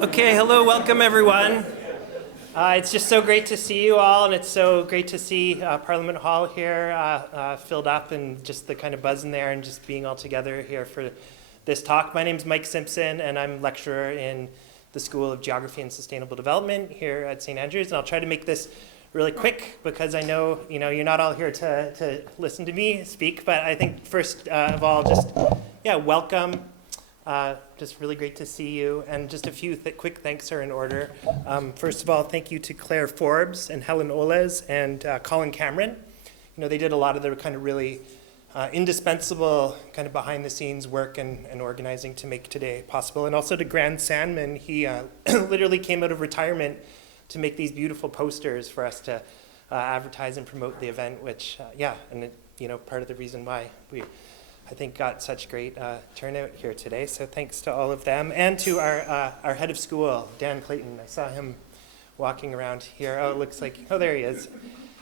Okay, hello, welcome everyone. It's just so great to see you all, and it's so great to see Parliament Hall here filled up and just the kind of buzz in there and just being all together here for this talk. My name is Mike Simpson, and I'm lecturer in the School of Geography and Sustainable Development here at St. Andrews, and I'll try to make this really quick because I know you're not all here to listen to me speak, but I think first of all, just welcome. Just really great to see you, and just a few quick thanks are in order. First of all, thank you to Claire Forbes and Helen Oles and Colin Cameron. They did a lot of the kind of really indispensable kind of behind the scenes work and organizing to make today possible. And also to Grant Sandman, he literally came out of retirement to make these beautiful posters for us to advertise and promote the event, which, part of the reason why we I think got such great turnout here today. So thanks to all of them, and to our head of school, Dan Clayton. I saw him walking around here. Oh, it looks like, there he is.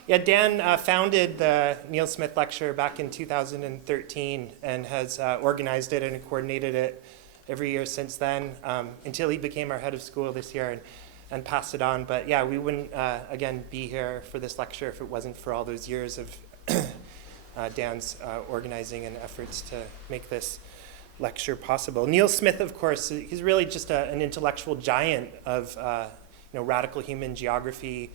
Yeah, Dan founded the Neil Smith Lecture back in 2013 and has organized it and coordinated it every year since then, until he became our head of school this year and passed it on. But yeah, we wouldn't, again, be here for this lecture if it wasn't for all those years of Dan's organizing and efforts to make this lecture possible. Neil Smith, of course, he's really just an intellectual giant of radical human geography.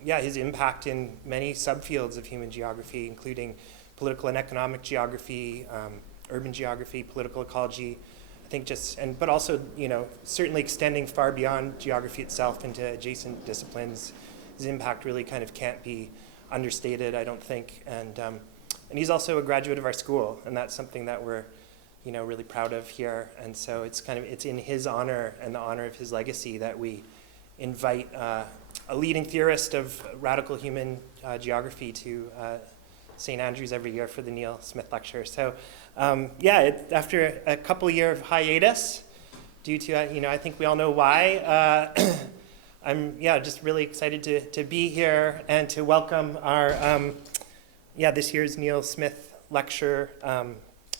His impact in many subfields of human geography, including political and economic geography, urban geography, political ecology. I think but also certainly extending far beyond geography itself into adjacent disciplines. His impact really kind of can't be understated, I don't think, and he's also a graduate of our school, and that's something that we're, really proud of here. And so it's in his honor and the honor of his legacy that we invite a leading theorist of radical human geography to St. Andrews every year for the Neil Smith Lecture. So, after a couple year of hiatus, due to I think we all know why. I'm just really excited to be here and to welcome our this year's Neil Smith lecturer,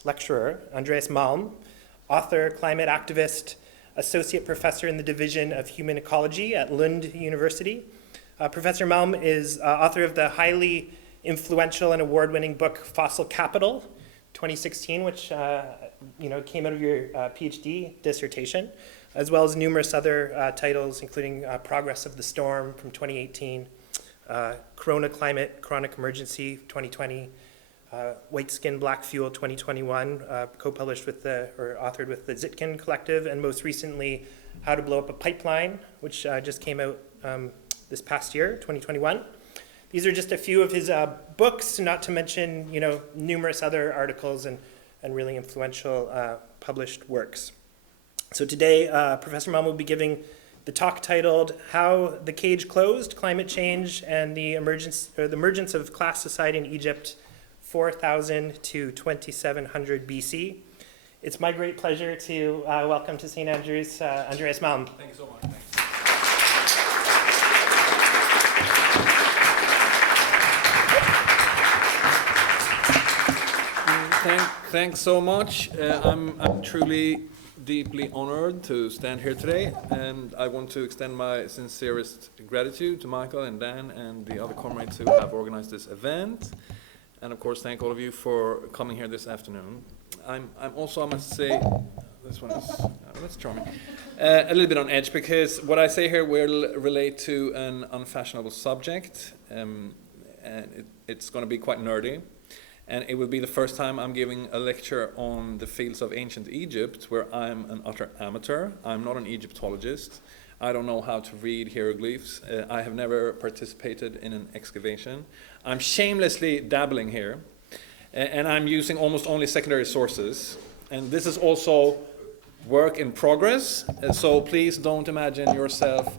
Andreas Malm, author, climate activist, associate professor in the Division of Human Ecology at Lund University. Professor Malm is author of the highly influential and award-winning book Fossil Capital, 2016, which came out of your PhD dissertation, as well as numerous other titles, including Progress of the Storm from 2018, Corona Climate, Chronic Emergency 2020, White Skin, Black Fuel 2021, co-published authored with the Zitkin Collective, and most recently, How to Blow Up a Pipeline, which just came out this past year, 2021. These are just a few of his books, not to mention numerous other articles and really influential published works. So today, Professor Malm will be giving the talk titled "How the Cage Closed: Climate Change and the Emergence of Class Society in Egypt, 4000 to 2700 BC." It's my great pleasure to welcome to St. Andrews Andreas Malm. Thank you so much. Thanks so much. I'm truly deeply honored to stand here today, and I want to extend my sincerest gratitude to Michael and Dan and the other comrades who have organized this event, and of course thank all of you for coming here this afternoon. I'm also, I must say, this one is that's charming, a little bit on edge, because what I say here will relate to an unfashionable subject, and it's going to be quite nerdy. And it will be the first time I'm giving a lecture on the fields of ancient Egypt, where I'm an utter amateur. I'm not an Egyptologist. I don't know how to read hieroglyphs. I have never participated in an excavation. I'm shamelessly dabbling here, and I'm using almost only secondary sources. And this is also work in progress, so please don't imagine yourself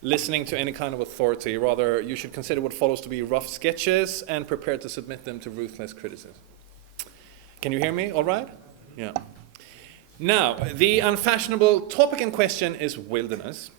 listening to any kind of authority. Rather, you should consider what follows to be rough sketches and prepare to submit them to ruthless criticism. Can you hear me all right? Yeah. Now, the unfashionable topic in question is wilderness.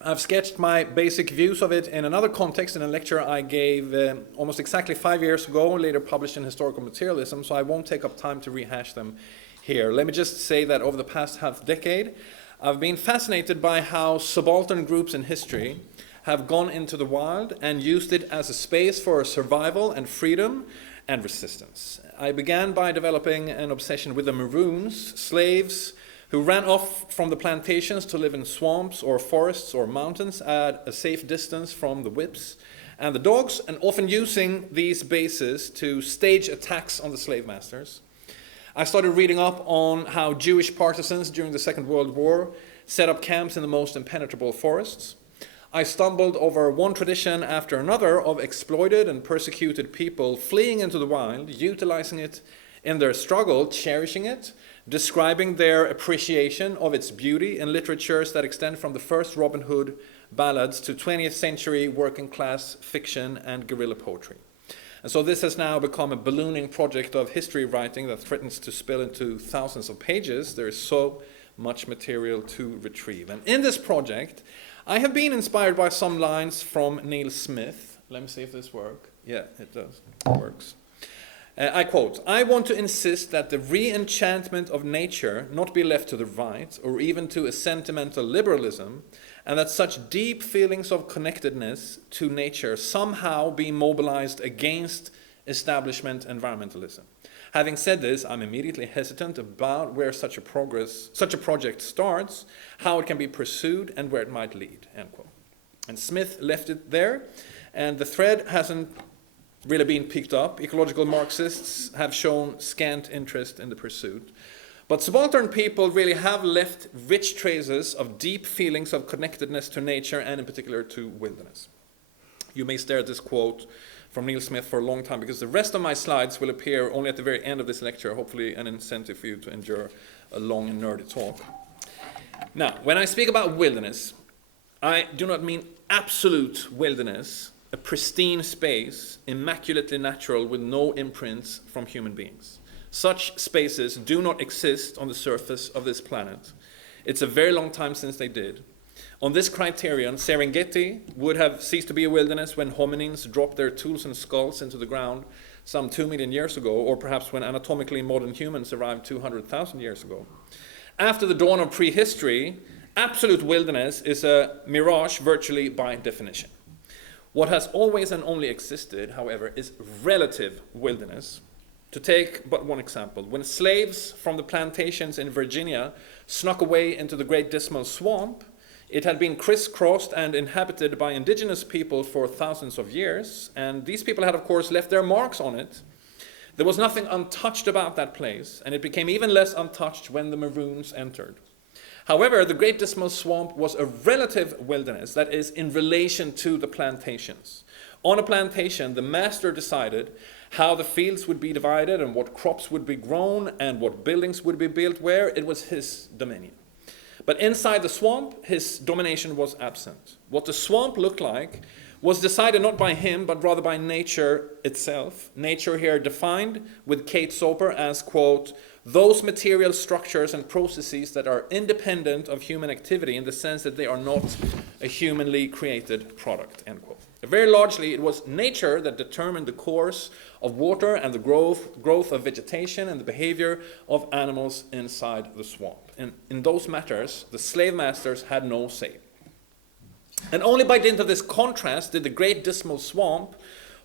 I've sketched my basic views of it in another context in a lecture I gave almost exactly 5 years ago, later published in Historical Materialism, so I won't take up time to rehash them here. Let me just say that over the past half decade, I've been fascinated by how subaltern groups in history have gone into the wild and used it as a space for survival and freedom and resistance. I began by developing an obsession with the Maroons, slaves who ran off from the plantations to live in swamps or forests or mountains at a safe distance from the whips and the dogs, and often using these bases to stage attacks on the slave masters. I started reading up on how Jewish partisans during the Second World War set up camps in the most impenetrable forests. I stumbled over one tradition after another of exploited and persecuted people fleeing into the wild, utilizing it in their struggle, cherishing it, describing their appreciation of its beauty in literatures that extend from the first Robin Hood ballads to 20th century working class fiction and guerrilla poetry. And so this has now become a ballooning project of history writing that threatens to spill into thousands of pages. There is so much material to retrieve. And in this project, I have been inspired by some lines from Neil Smith. Let me see if this works. Yeah, it does. It works. I quote, "I want to insist that the re-enchantment of nature not be left to the right or even to a sentimental liberalism, and that such deep feelings of connectedness to nature somehow be mobilized against establishment environmentalism. Having said this, I'm immediately hesitant about where such a project starts, how it can be pursued, and where it might lead," end quote. And Smith left it there, and the thread hasn't really been picked up. Ecological Marxists have shown scant interest in the pursuit. But subaltern people really have left rich traces of deep feelings of connectedness to nature and in particular to wilderness. You may stare at this quote from Neil Smith for a long time because the rest of my slides will appear only at the very end of this lecture, hopefully an incentive for you to endure a long and nerdy talk. Now, when I speak about wilderness, I do not mean absolute wilderness, a pristine space, immaculately natural with no imprints from human beings. Such spaces do not exist on the surface of this planet. It's a very long time since they did. On this criterion, Serengeti would have ceased to be a wilderness when hominins dropped their tools and skulls into the ground some 2 million years ago, or perhaps when anatomically modern humans arrived 200,000 years ago. After the dawn of prehistory, absolute wilderness is a mirage virtually by definition. What has always and only existed, however, is relative wilderness. To take but one example, when slaves from the plantations in Virginia snuck away into the Great Dismal Swamp, it had been crisscrossed and inhabited by indigenous people for thousands of years, and these people had, of course, left their marks on it. There was nothing untouched about that place, and it became even less untouched when the Maroons entered. However, the Great Dismal Swamp was a relative wilderness, that is, in relation to the plantations. On a plantation, the master decided how the fields would be divided and what crops would be grown and what buildings would be built where. It was his dominion. But inside the swamp, his domination was absent. What the swamp looked like was decided not by him, but rather by nature itself. Nature here defined with Kate Soper as, quote, "those material structures and processes that are independent of human activity in the sense that they are not a humanly created product," end quote. Very largely, it was nature that determined the course of water and the growth of vegetation and the behavior of animals inside the swamp. And in those matters, the slave masters had no say. And only by dint of this contrast did the Great Dismal Swamp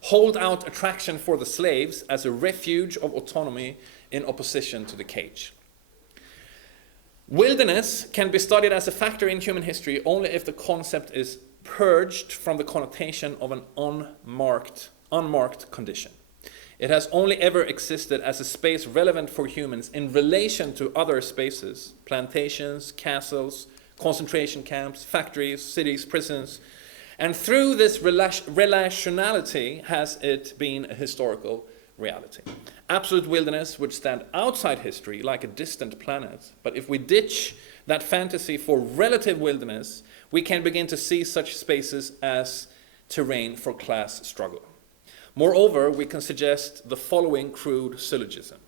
hold out attraction for the slaves as a refuge of autonomy in opposition to the cage. Wilderness can be studied as a factor in human history only if the concept is purged from the connotation of an unmarked condition. It has only ever existed as a space relevant for humans in relation to other spaces, plantations, castles, concentration camps, factories, cities, prisons. And through this relationality has it been a historical reality. Absolute wilderness would stand outside history like a distant planet, but if we ditch that fantasy for relative wilderness, we can begin to see such spaces as terrain for class struggle. Moreover, we can suggest the following crude syllogism.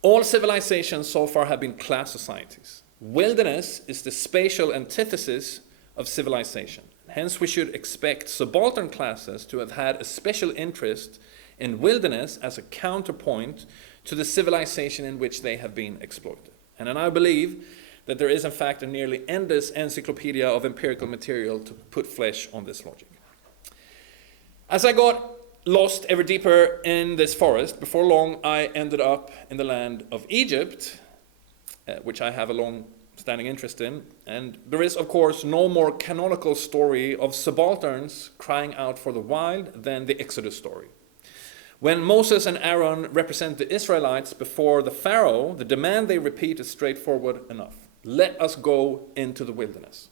All civilizations so far have been class societies. Wilderness is the spatial antithesis of civilization. Hence, we should expect subaltern classes to have had a special interest in wilderness as a counterpoint to the civilization in which they have been exploited. And I believe that there is in fact a nearly endless encyclopedia of empirical material to put flesh on this logic. As I got lost ever deeper in this forest, before long I ended up in the land of Egypt, which I have a long-standing interest in, and there is of course no more canonical story of subalterns crying out for the wild than the Exodus story. When Moses and Aaron represent the Israelites before the Pharaoh, the demand they repeat is straightforward enough. Let us go into the wilderness.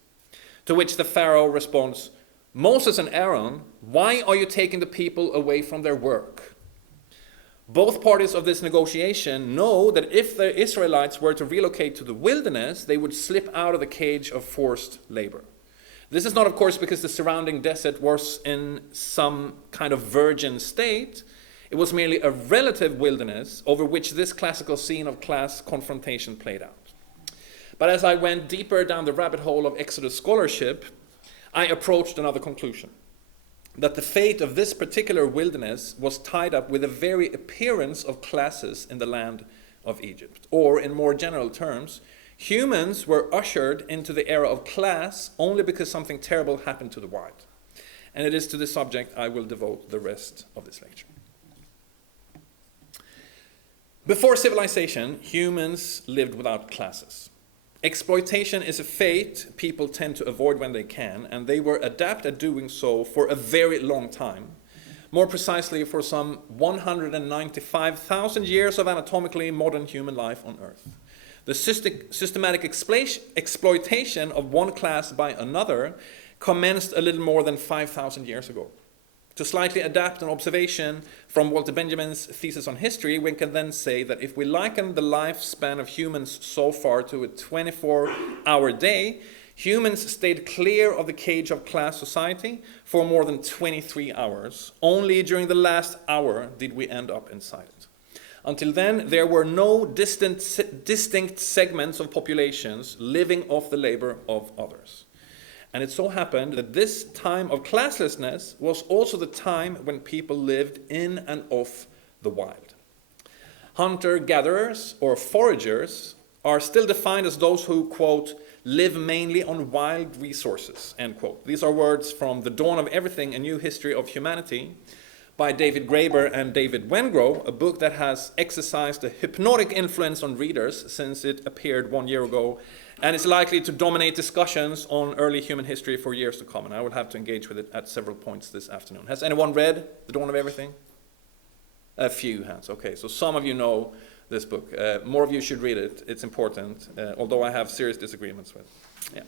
To which the Pharaoh responds, Moses and Aaron, why are you taking the people away from their work? Both parties of this negotiation know that if the Israelites were to relocate to the wilderness, they would slip out of the cage of forced labor. This is not, of course, because the surrounding desert was in some kind of virgin state. It was merely a relative wilderness over which this classical scene of class confrontation played out. But as I went deeper down the rabbit hole of Exodus scholarship, I approached another conclusion, that the fate of this particular wilderness was tied up with the very appearance of classes in the land of Egypt. Or, in more general terms, humans were ushered into the era of class only because something terrible happened to the wild. And it is to this subject I will devote the rest of this lecture. Before civilization, humans lived without classes. Exploitation is a fate people tend to avoid when they can, and they were adept at doing so for a very long time. More precisely, for some 195,000 years of anatomically modern human life on Earth. The systematic exploitation of one class by another commenced a little more than 5,000 years ago. To slightly adapt an observation from Walter Benjamin's thesis on history, we can then say that if we liken the lifespan of humans so far to a 24-hour day, humans stayed clear of the cage of class society for more than 23 hours. Only during the last hour did we end up inside it. Until then, there were no distinct segments of populations living off the labor of others. And it so happened that this time of classlessness was also the time when people lived in and off the wild. Hunter-gatherers or foragers are still defined as those who, quote, live mainly on wild resources, end quote. These are words from The Dawn of Everything, A New History of Humanity by David Graeber and David Wengrow, a book that has exercised a hypnotic influence on readers since it appeared 1 year ago, and is likely to dominate discussions on early human history for years to come. And I will have to engage with it at several points this afternoon. Has anyone read The Dawn of Everything? A few hands. Okay, so some of you know this book. More of you should read it. It's important, although I have serious disagreements with it. Yeah.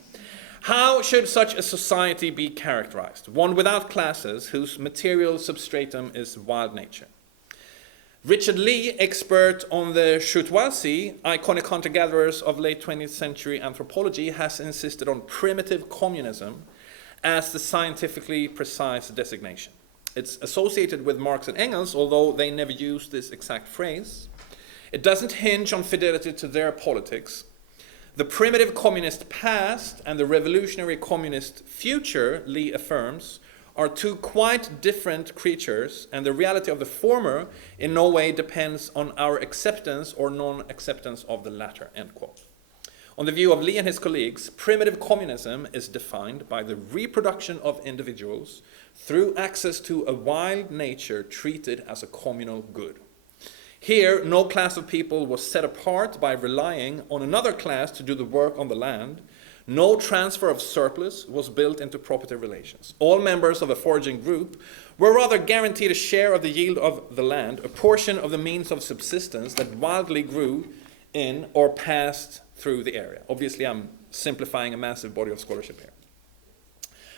How should such a society be characterized? One without classes, whose material substratum is wild nature. Richard Lee, expert on the Chutoisi, iconic hunter-gatherers of late 20th century anthropology, has insisted on primitive communism as the scientifically precise designation. It's associated with Marx and Engels, although they never use this exact phrase. It doesn't hinge on fidelity to their politics. The primitive communist past and the revolutionary communist future, Lee affirms, are two quite different creatures, and the reality of the former in no way depends on our acceptance or non-acceptance of the latter, end quote. On the view of Lee and his colleagues, primitive communism is defined by the reproduction of individuals through access to a wild nature treated as a communal good. Here, no class of people was set apart by relying on another class to do the work on the land. No transfer of surplus was built into property relations. All members of a foraging group were rather guaranteed a share of the yield of the land, a portion of the means of subsistence that wildly grew in or passed through the area. Obviously, I'm simplifying a massive body of scholarship here.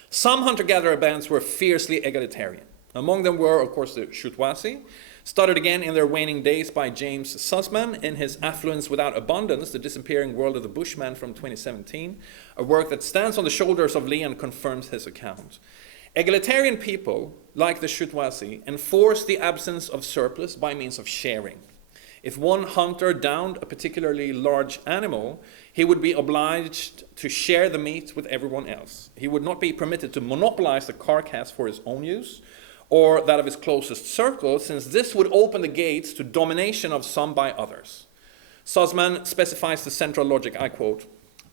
Some hunter-gatherer bands were fiercely egalitarian. Among them were, of course, the Chutoisi, started again in their waning days by James Sussman in his Affluence Without Abundance, The Disappearing World of the Bushman from 2017, a work that stands on the shoulders of Lee and confirms his account. Egalitarian people, like the Chutoisi, enforce the absence of surplus by means of sharing. If one hunter downed a particularly large animal, he would be obliged to share the meat with everyone else. He would not be permitted to monopolize the carcass for his own use, or that of his closest circle, since this would open the gates to domination of some by others. Sussman specifies the central logic, I quote,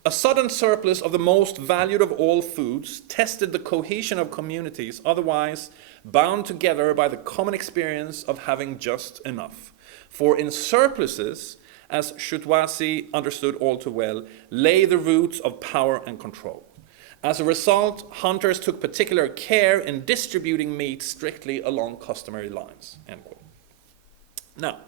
A sudden surplus of the most valued of all foods tested the cohesion of communities otherwise bound together by the common experience of having just enough. For in surpluses, as Choutouasi understood all too well, lay the roots of power and control. As a result, hunters took particular care in distributing meat strictly along customary lines. End quote. Now,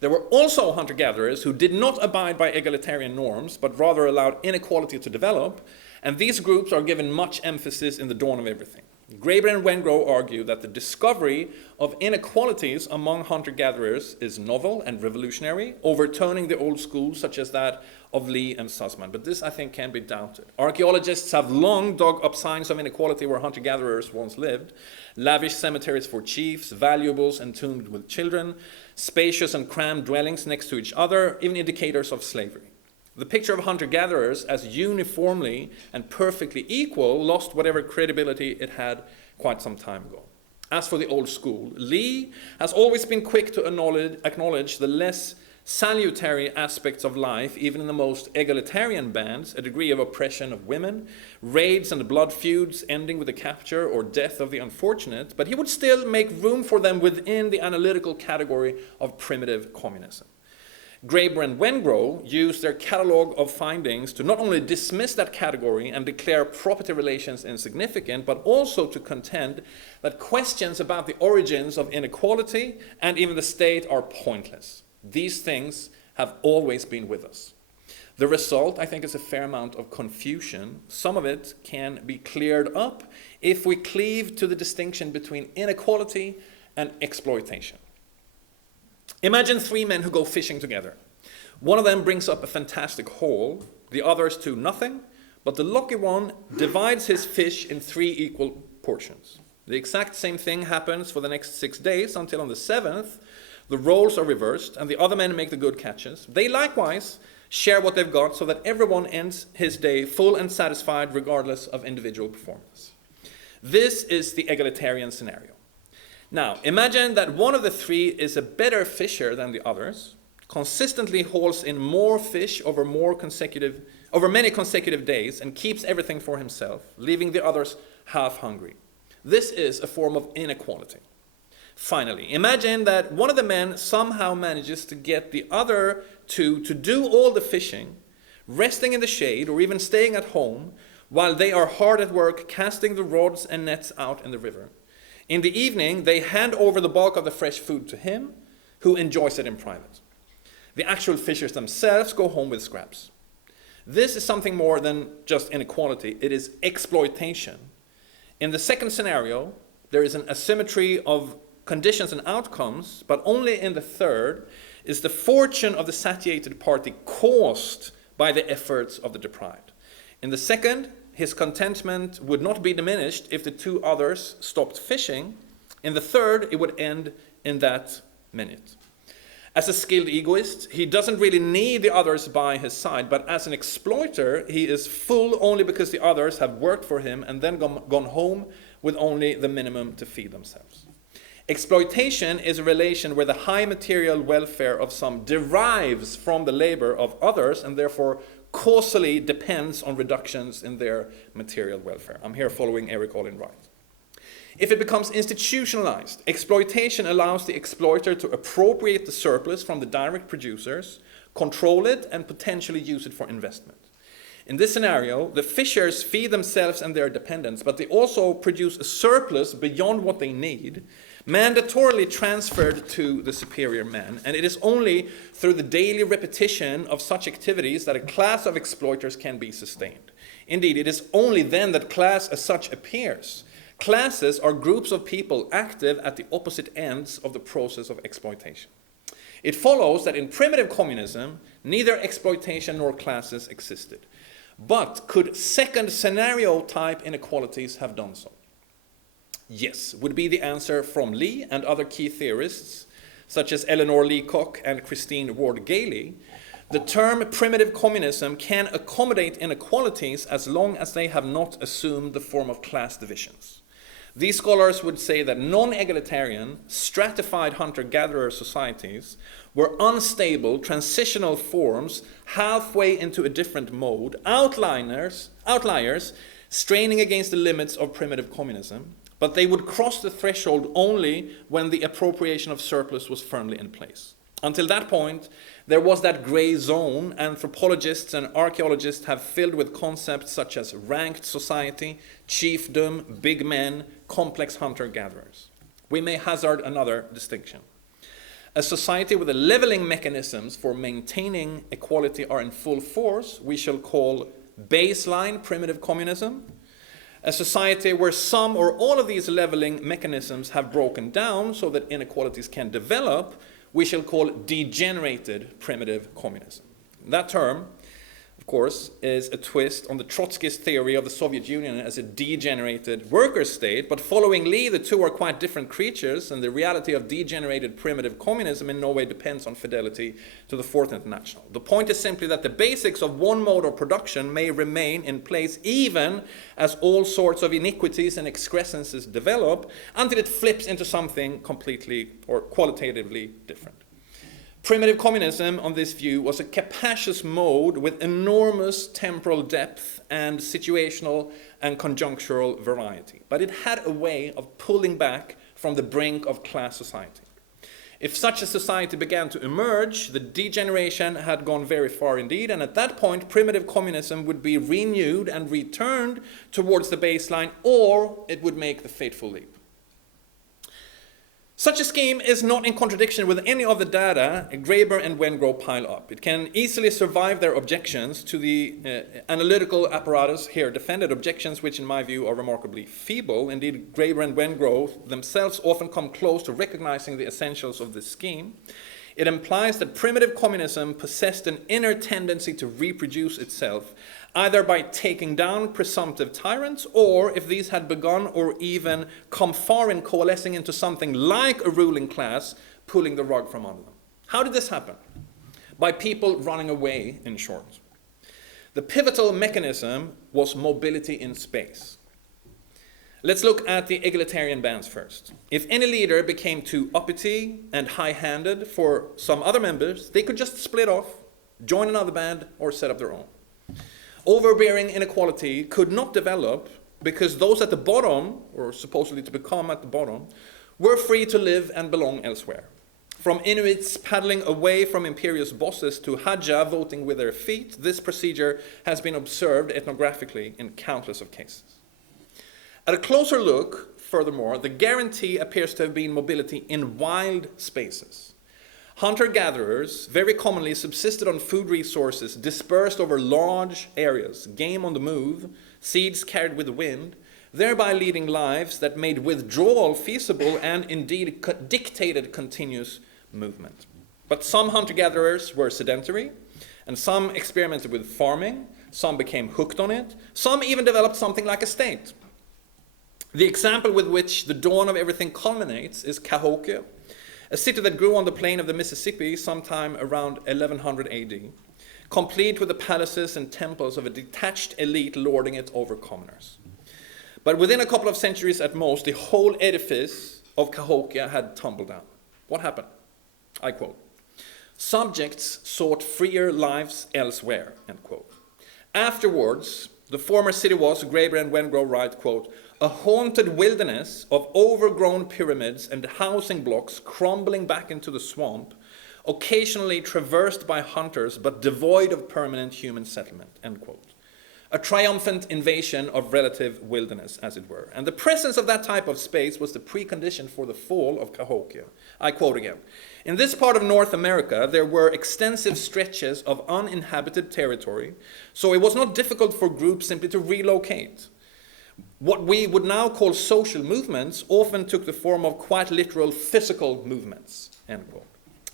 there were also hunter-gatherers who did not abide by egalitarian norms, but rather allowed inequality to develop, and these groups are given much emphasis in The Dawn of Everything. Graeber and Wengrow argue that the discovery of inequalities among hunter-gatherers is novel and revolutionary, overturning the old schools such as that of Lee and Sussman. But this, I think, can be doubted. Archaeologists have long dug up signs of inequality where hunter-gatherers once lived. Lavish cemeteries for chiefs, valuables entombed with children, spacious and crammed dwellings next to each other, even indicators of slavery. The picture of hunter-gatherers as uniformly and perfectly equal lost whatever credibility it had quite some time ago. As for the old school, Lee has always been quick to acknowledge the less salutary aspects of life, even in the most egalitarian bands, a degree of oppression of women, raids and blood feuds ending with the capture or death of the unfortunate, but he would still make room for them within the analytical category of primitive communism. Graeber and Wengrow used their catalogue of findings to not only dismiss that category and declare property relations insignificant, but also to contend that questions about the origins of inequality and even the state are pointless. These things have always been with us. The result, I think, is a fair amount of confusion. Some of it can be cleared up if we cleave to the distinction between inequality and exploitation. Imagine three men who go fishing together. One of them brings up a fantastic haul, the others do nothing, but the lucky one divides his fish in 3 equal portions. The exact same thing happens for the next 6 days until on the 7th, the roles are reversed and the other men make the good catches. They likewise share what they've got so that everyone ends his day full and satisfied regardless of individual performance. This is the egalitarian scenario. Now, imagine that one of the 3 is a better fisher than the others, consistently hauls in more fish over many consecutive days and keeps everything for himself, leaving the others half hungry. This is a form of inequality. Finally, imagine that one of the men somehow manages to get the other 2 to do all the fishing, resting in the shade or even staying at home, while they are hard at work casting the rods and nets out in the river. In the evening, they hand over the bulk of the fresh food to him, who enjoys it in private. The actual fishers themselves go home with scraps. This is something more than just inequality. It is exploitation. In the second scenario, there is an asymmetry of conditions and outcomes, but only in the third is the fortune of the satiated party caused by the efforts of the deprived. In the second, his contentment would not be diminished if the 2 others stopped fishing. In the third, it would end in that minute. As a skilled egoist, he doesn't really need the others by his side, but as an exploiter, he is full only because the others have worked for him and then gone home with only the minimum to feed themselves. Exploitation is a relation where the high material welfare of some derives from the labor of others and therefore causally depends on reductions in their material welfare. I'm here following Eric Olin Wright. If it becomes institutionalized, exploitation allows the exploiter to appropriate the surplus from the direct producers, control it, and potentially use it for investment. In this scenario, the fishers feed themselves and their dependents, but they also produce a surplus beyond what they need, mandatorily transferred to the superior man, and it is only through the daily repetition of such activities that a class of exploiters can be sustained. Indeed, it is only then that class as such appears. Classes are groups of people active at the opposite ends of the process of exploitation. It follows that in primitive communism, neither exploitation nor classes existed. But could second scenario type inequalities have done so? Yes, would be the answer from Lee and other key theorists, such as Eleanor Leacock and Christine Ward Gailey. The term primitive communism can accommodate inequalities as long as they have not assumed the form of class divisions. These scholars would say that non-egalitarian, stratified hunter-gatherer societies were unstable, transitional forms halfway into a different mode, outliers straining against the limits of primitive communism, but they would cross the threshold only when the appropriation of surplus was firmly in place. Until that point, there was that gray zone anthropologists and archaeologists have filled with concepts such as ranked society, chiefdom, big men, complex hunter-gatherers. We may hazard another distinction. A society where the leveling mechanisms for maintaining equality are in full force, we shall call baseline primitive communism. A society where some or all of these leveling mechanisms have broken down so that inequalities can develop, we shall call degenerated primitive communism. That term, of course, is a twist on the Trotskyist theory of the Soviet Union as a degenerated worker state, but following Lee, the two are quite different creatures, and the reality of degenerated primitive communism in no way depends on fidelity to the Fourth International. The point is simply that the basics of one mode of production may remain in place even as all sorts of iniquities and excrescences develop until it flips into something completely or qualitatively different. Primitive communism, on this view, was a capacious mode with enormous temporal depth and situational and conjunctural variety. But it had a way of pulling back from the brink of class society. If such a society began to emerge, the degeneration had gone very far indeed, and at that point, primitive communism would be renewed and returned towards the baseline, or it would make the fateful leap. Such a scheme is not in contradiction with any of the data Graeber and Wengrow pile up. It can easily survive their objections to the analytical apparatus here defended, objections which in my view are remarkably feeble. Indeed, Graeber and Wengrow themselves often come close to recognizing the essentials of this scheme. It implies that primitive communism possessed an inner tendency to reproduce itself, either by taking down presumptive tyrants, or if these had begun or even come far in coalescing into something like a ruling class, pulling the rug from under them. How did this happen? By people running away, in short. The pivotal mechanism was mobility in space. Let's look at the egalitarian bands first. If any leader became too uppity and high-handed for some other members, they could just split off, join another band, or set up their own. Overbearing inequality could not develop because those at the bottom, or supposedly to become at the bottom, were free to live and belong elsewhere. From Inuits paddling away from imperious bosses to Hadja voting with their feet, this procedure has been observed ethnographically in countless of cases. At a closer look, furthermore, the guarantee appears to have been mobility in wild spaces. Hunter-gatherers very commonly subsisted on food resources dispersed over large areas, game on the move, seeds carried with the wind, thereby leading lives that made withdrawal feasible and indeed dictated continuous movement. But some hunter-gatherers were sedentary, and some experimented with farming, some became hooked on it, some even developed something like a state. The example with which the dawn of everything culminates is Cahokia, a city that grew on the plain of the Mississippi sometime around 1100 AD, complete with the palaces and temples of a detached elite lording it over commoners. But within a couple of centuries at most, the whole edifice of Cahokia had tumbled down. What happened? I quote, "Subjects sought freer lives elsewhere," end quote. Afterwards, the former city was, Graeber and Wengrow write, quote, "a haunted wilderness of overgrown pyramids and housing blocks crumbling back into the swamp, occasionally traversed by hunters but devoid of permanent human settlement," end quote. A triumphant invasion of relative wilderness, as it were. And the presence of that type of space was the precondition for the fall of Cahokia. I quote again, "In this part of North America, there were extensive stretches of uninhabited territory, so it was not difficult for groups simply to relocate. What we would now call social movements often took the form of quite literal physical movements," end quote.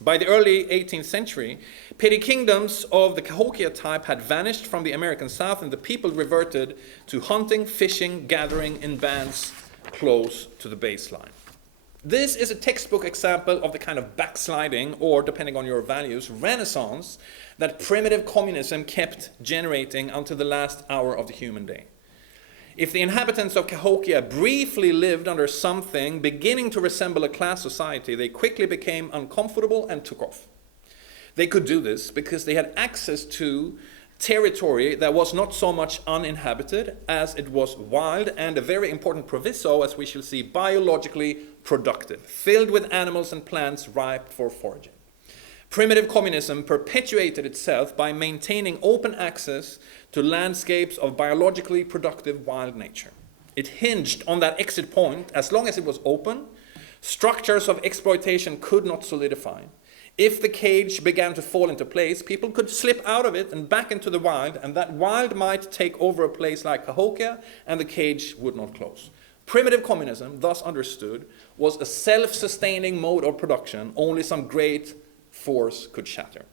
By the early 18th century, petty kingdoms of the Cahokia type had vanished from the American South, and the people reverted to hunting, fishing, gathering in bands close to the baseline. This is a textbook example of the kind of backsliding, or depending on your values, renaissance that primitive communism kept generating until the last hour of the human day. If the inhabitants of Cahokia briefly lived under something beginning to resemble a class society, they quickly became uncomfortable and took off. They could do this because they had access to territory that was not so much uninhabited as it was wild, and a very important proviso, as we shall see, biologically productive, filled with animals and plants ripe for foraging. Primitive communism perpetuated itself by maintaining open access to landscapes of biologically productive wild nature. It hinged on that exit point. As long as it was open, structures of exploitation could not solidify. If the cage began to fall into place, people could slip out of it and back into the wild, and that wild might take over a place like Cahokia, and the cage would not close. Primitive communism, thus understood, was a self-sustaining mode of production only some great force could shatter.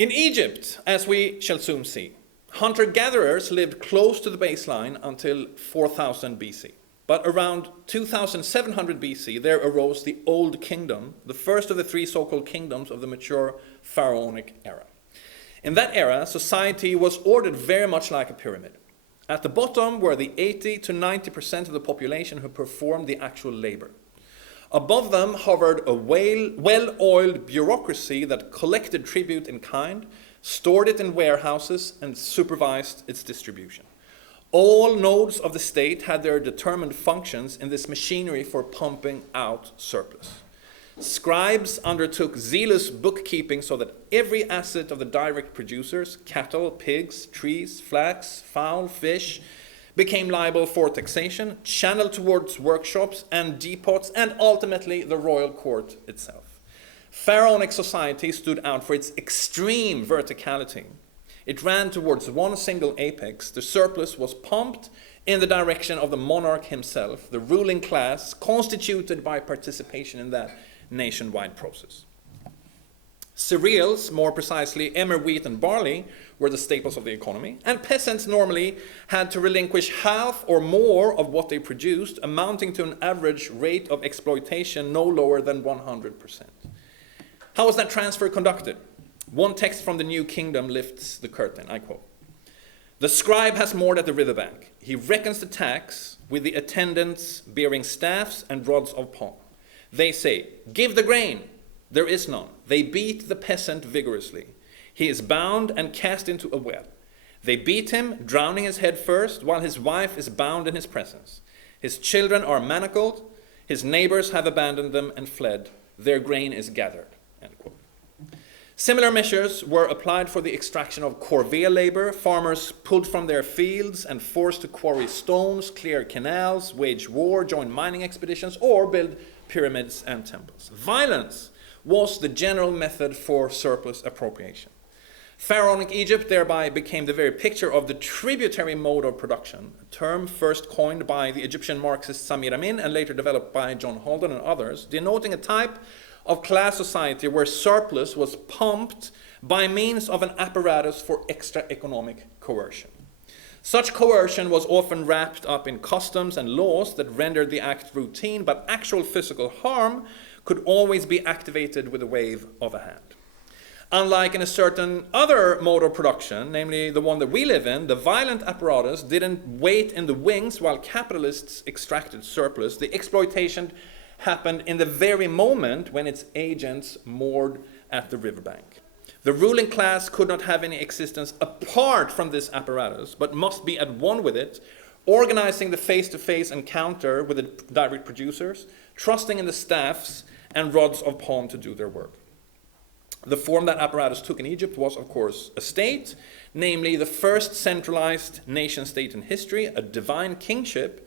In Egypt, as we shall soon see, hunter-gatherers lived close to the baseline until 4000 BC. But around 2700 BC, there arose the Old Kingdom, the first of the three so-called kingdoms of the mature pharaonic era. In that era, society was ordered very much like a pyramid. At the bottom were the 80 to 90% of the population who performed the actual labor. Above them hovered a well-oiled bureaucracy that collected tribute in kind, stored it in warehouses, and supervised its distribution. All nodes of the state had their determined functions in this machinery for pumping out surplus. Scribes undertook zealous bookkeeping so that every asset of the direct producers, cattle, pigs, trees, flax, fowl, fish, became liable for taxation, channeled towards workshops and depots, and ultimately the royal court itself. Pharaonic society stood out for its extreme verticality. It ran towards one single apex. The surplus was pumped in the direction of the monarch himself, the ruling class, constituted by participation in that nationwide process. Cereals, more precisely emmer wheat and barley, were the staples of the economy, and peasants normally had to relinquish half or more of what they produced, amounting to an average rate of exploitation no lower than 100%. How was that transfer conducted? One text from the New Kingdom lifts the curtain, I quote. "The scribe has moored at the riverbank. He reckons the tax with the attendants bearing staffs and rods of palm. They say, 'Give the grain.' There is none. They beat the peasant vigorously. He is bound and cast into a well. They beat him, drowning his head first, while his wife is bound in his presence. His children are manacled. His neighbors have abandoned them and fled. Their grain is gathered." End quote. Similar measures were applied for the extraction of corvée labor, farmers pulled from their fields and forced to quarry stones, clear canals, wage war, join mining expeditions, or build pyramids and temples. Violence was the general method for surplus appropriation. Pharaonic Egypt thereby became the very picture of the tributary mode of production, a term first coined by the Egyptian Marxist Samir Amin and later developed by John Holden and others, denoting a type of class society where surplus was pumped by means of an apparatus for extra economic coercion. Such coercion was often wrapped up in customs and laws that rendered the act routine, but actual physical harm could always be activated with a wave of a hand. Unlike in a certain other mode of production, namely the one that we live in, the violent apparatus didn't wait in the wings while capitalists extracted surplus. The exploitation happened in the very moment when its agents moored at the riverbank. The ruling class could not have any existence apart from this apparatus, but must be at one with it, organizing the face-to-face encounter with the direct producers, trusting in the staffs and rods of palm to do their work. The form that apparatus took in Egypt was, of course, a state, namely the first centralized nation-state in history, a divine kingship,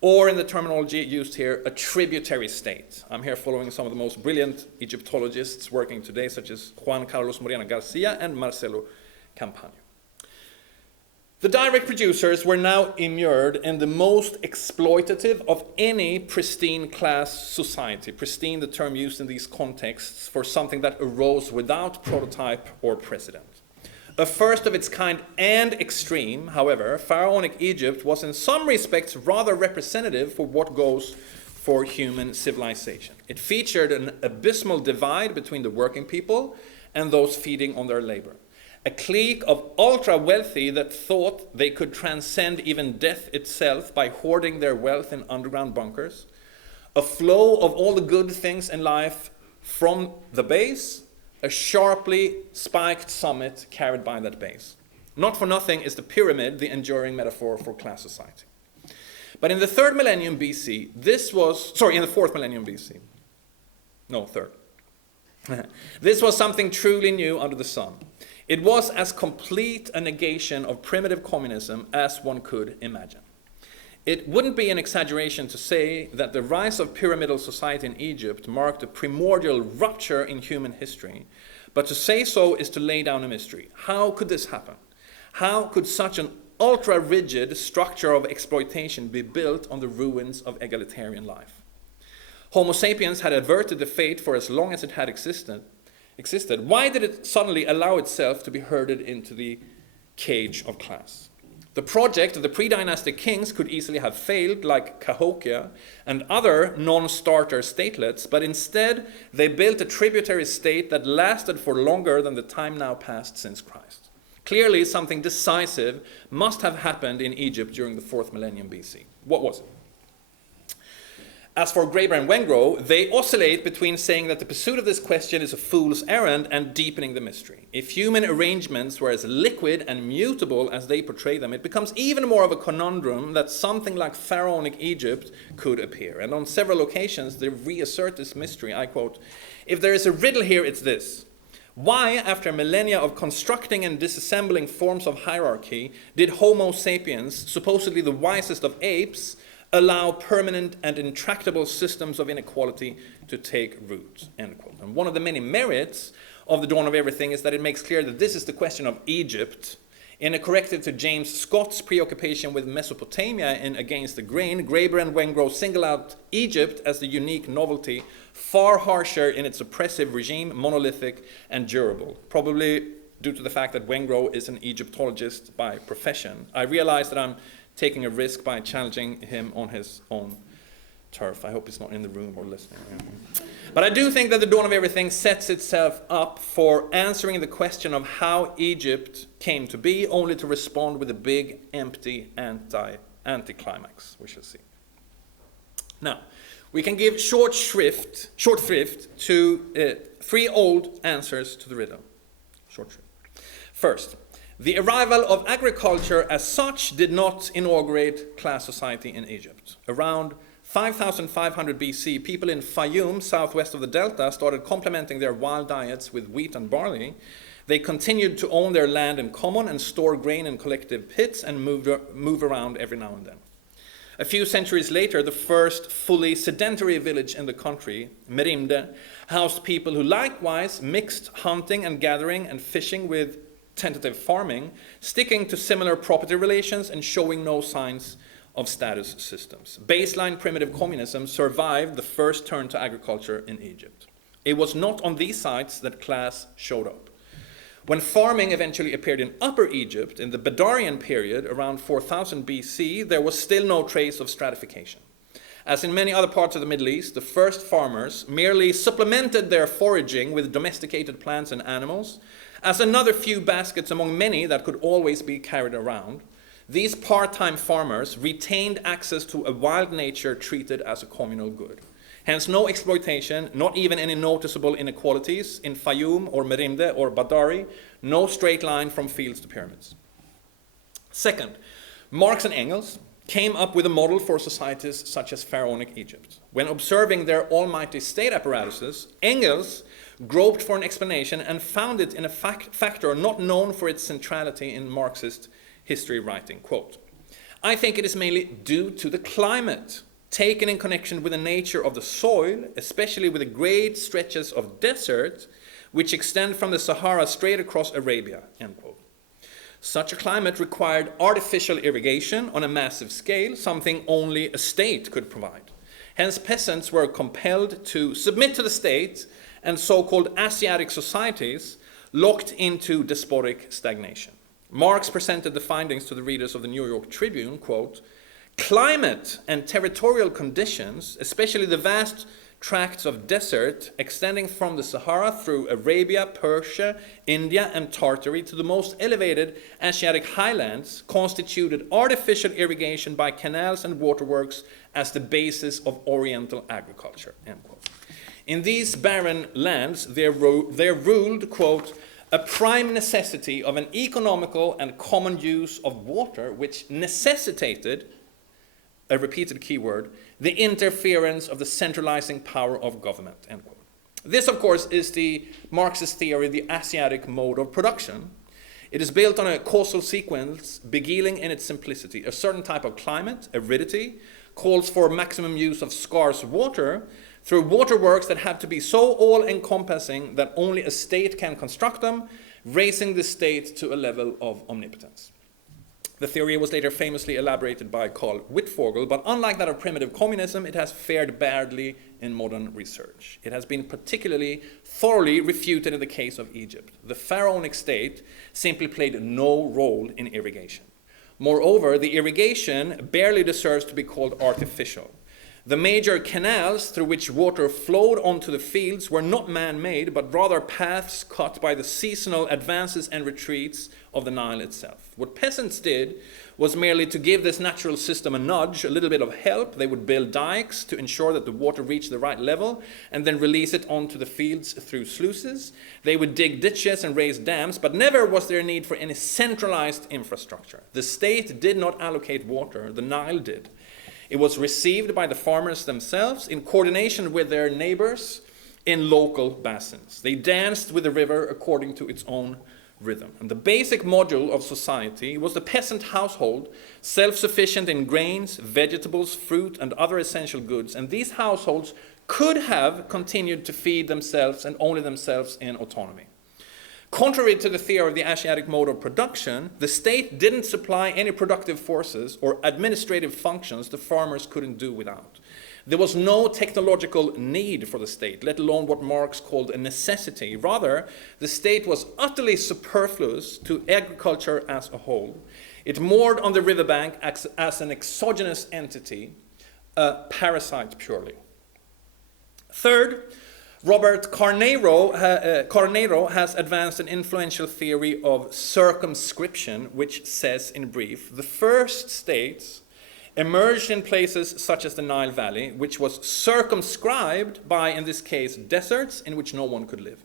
or in the terminology used here, a tributary state. I'm here following some of the most brilliant Egyptologists working today, such as Juan Carlos Moreno Garcia and Marcelo Campaño. The direct producers were now immured in the most exploitative of any pristine class society. Pristine, the term used in these contexts for something that arose without prototype or precedent. A first of its kind and extreme, however, Pharaonic Egypt was in some respects rather representative for what goes for human civilization. It featured an abysmal divide between the working people and those feeding on their labor. a clique of ultra-wealthy that thought they could transcend even death itself by hoarding their wealth in underground bunkers, a flow of all the good things in life from the base, a sharply spiked summit carried by that base. Not for nothing is the pyramid the enduring metaphor for class society. But in the third millennium BC, in the fourth millennium BC, no, third. This was something truly new under the sun. It was as complete a negation of primitive communism as one could imagine. It wouldn't be an exaggeration to say that the rise of pyramidal society in Egypt marked a primordial rupture in human history, but to say so is to lay down a mystery. How could this happen? How could such an ultra-rigid structure of exploitation be built on the ruins of egalitarian life? Homo sapiens had averted the fate for as long as it had existed. Why did it suddenly allow itself to be herded into the cage of class? The project of the pre-dynastic kings could easily have failed, like Cahokia and other non-starter statelets, but instead they built a tributary state that lasted for longer than the time now passed since Christ. Clearly, something decisive must have happened in Egypt during the 4th millennium BC. What was it? As for Graeber and Wengrow, they oscillate between saying that the pursuit of this question is a fool's errand and deepening the mystery. If human arrangements were as liquid and mutable as they portray them, it becomes even more of a conundrum that something like pharaonic Egypt could appear. And on several occasions, they reassert this mystery. I quote, "If there is a riddle here, it's this. Why, after millennia of constructing and disassembling forms of hierarchy, did Homo sapiens, supposedly the wisest of apes, allow permanent and intractable systems of inequality to take root?" End quote. And one of the many merits of The Dawn of Everything is that it makes clear that this is the question of Egypt. In a corrective to James Scott's preoccupation with Mesopotamia in Against the Grain, Graeber and Wengrow single out Egypt as the unique novelty, far harsher in its oppressive regime, monolithic and durable. Probably due to the fact that Wengrow is an Egyptologist by profession. I realize that I'm taking a risk by challenging him on his own turf. I hope he's not in the room or listening. But I do think that The Dawn of Everything sets itself up for answering the question of how Egypt came to be, only to respond with a big, empty anticlimax. We shall see. Now, we can give short shrift to 3 old answers to the riddle. Short shrift. First, the arrival of agriculture as such did not inaugurate class society in Egypt. Around 5,500 BC, people in Fayum, southwest of the Delta, started complementing their wild diets with wheat and barley. They continued to own their land in common and store grain in collective pits and move around every now and then. A few centuries later, the first fully sedentary village in the country, Merimde, housed people who likewise mixed hunting and gathering and fishing with tentative farming, sticking to similar property relations and showing no signs of status systems. Baseline primitive communism survived the first turn to agriculture in Egypt. It was not on these sites that class showed up. When farming eventually appeared in Upper Egypt in the Badarian period around 4000 BC, there was still no trace of stratification. As in many other parts of the Middle East, the first farmers merely supplemented their foraging with domesticated plants and animals, as another few baskets among many that could always be carried around. These part-time farmers retained access to a wild nature treated as a communal good. Hence no exploitation, not even any noticeable inequalities in Fayum or Merimde or Badari, no straight line from fields to pyramids. Second, Marx and Engels came up with a model for societies such as pharaonic Egypt. When observing their almighty state apparatuses, Engels groped for an explanation and found it in a factor not known for its centrality in Marxist history writing. Quote, "I think it is mainly due to the climate, taken in connection with the nature of the soil, especially with the great stretches of desert which extend from the Sahara straight across Arabia." End quote. Such a climate required artificial irrigation on a massive scale, something only a state could provide. Hence, peasants were compelled to submit to the state, and so-called Asiatic societies locked into despotic stagnation. Marx presented the findings to the readers of the New York Tribune, quote, "Climate and territorial conditions, especially the vast tracts of desert extending from the Sahara through Arabia, Persia, India, and Tartary to the most elevated Asiatic highlands constituted artificial irrigation by canals and waterworks as the basis of Oriental agriculture, end quote. In these barren lands, there ruled, quote, a prime necessity of an economical and common use of water which necessitated, a repeated keyword, the interference of the centralizing power of government, end quote. This, of course, is the Marxist theory, the Asiatic mode of production. It is built on a causal sequence, beguiling in its simplicity. A certain type of climate, aridity, calls for maximum use of scarce water through waterworks that have to be so all-encompassing that only a state can construct them, raising the state to a level of omnipotence. The theory was later famously elaborated by Karl Wittfogel, but unlike that of primitive communism, it has fared badly in modern research. It has been particularly thoroughly refuted in the case of Egypt. The pharaonic state simply played no role in irrigation. Moreover, the irrigation barely deserves to be called artificial. The major canals through which water flowed onto the fields were not man-made, but rather paths cut by the seasonal advances and retreats of the Nile itself. What peasants did was merely to give this natural system a nudge, a little bit of help. They would build dikes to ensure that the water reached the right level and then release it onto the fields through sluices. They would dig ditches and raise dams, but never was there a need for any centralized infrastructure. The state did not allocate water, the Nile did. It was received by the farmers themselves in coordination with their neighbors in local basins. They danced with the river according to its own rhythm. And the basic module of society was the peasant household, self-sufficient in grains, vegetables, fruit, and other essential goods. And these households could have continued to feed themselves and only themselves in autonomy. Contrary to the theory of the Asiatic mode of production, the state didn't supply any productive forces or administrative functions the farmers couldn't do without. There was no technological need for the state, let alone what Marx called a necessity. Rather, the state was utterly superfluous to agriculture as a whole. It moored on the riverbank as an exogenous entity, a parasite purely. Third, Robert Carneiro has advanced an influential theory of circumscription, which says, in brief, the first states emerged in places such as the Nile Valley, which was circumscribed by, in this case, deserts in which no one could live.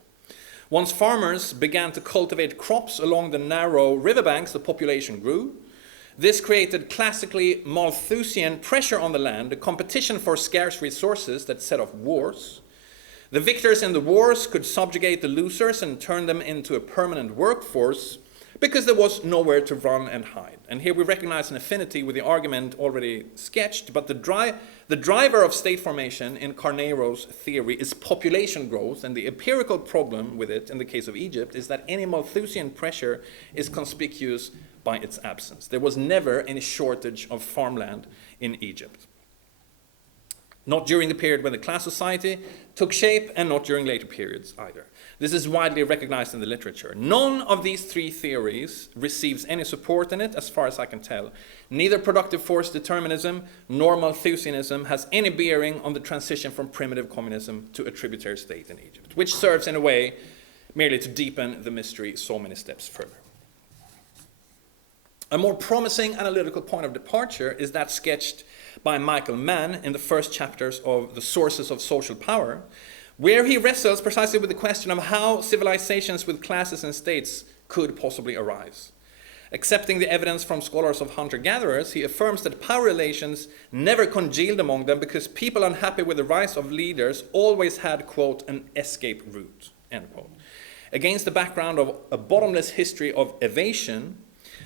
Once farmers began to cultivate crops along the narrow riverbanks, the population grew. This created classically Malthusian pressure on the land, a competition for scarce resources that set off wars. The victors in the wars could subjugate the losers and turn them into a permanent workforce because there was nowhere to run and hide. And here we recognize an affinity with the argument already sketched, but the driver of state formation in Carneiro's theory is population growth, and the empirical problem with it in the case of Egypt is that any Malthusian pressure is conspicuous by its absence. There was never any shortage of farmland in Egypt. Not during the period when the class society took shape, and not during later periods either. This is widely recognized in the literature. None of these three theories receives any support in it, as far as I can tell. Neither productive force determinism nor Malthusianism has any bearing on the transition from primitive communism to a tributary state in Egypt, which serves in a way merely to deepen the mystery so many steps further. A more promising analytical point of departure is that sketched by Michael Mann in the first chapters of The Sources of Social Power, where he wrestles precisely with the question of how civilizations with classes and states could possibly arise. Accepting the evidence from scholars of hunter-gatherers, he affirms that power relations never congealed among them because people unhappy with the rise of leaders always had, quote, an escape route, end quote. Against the background of a bottomless history of evasion,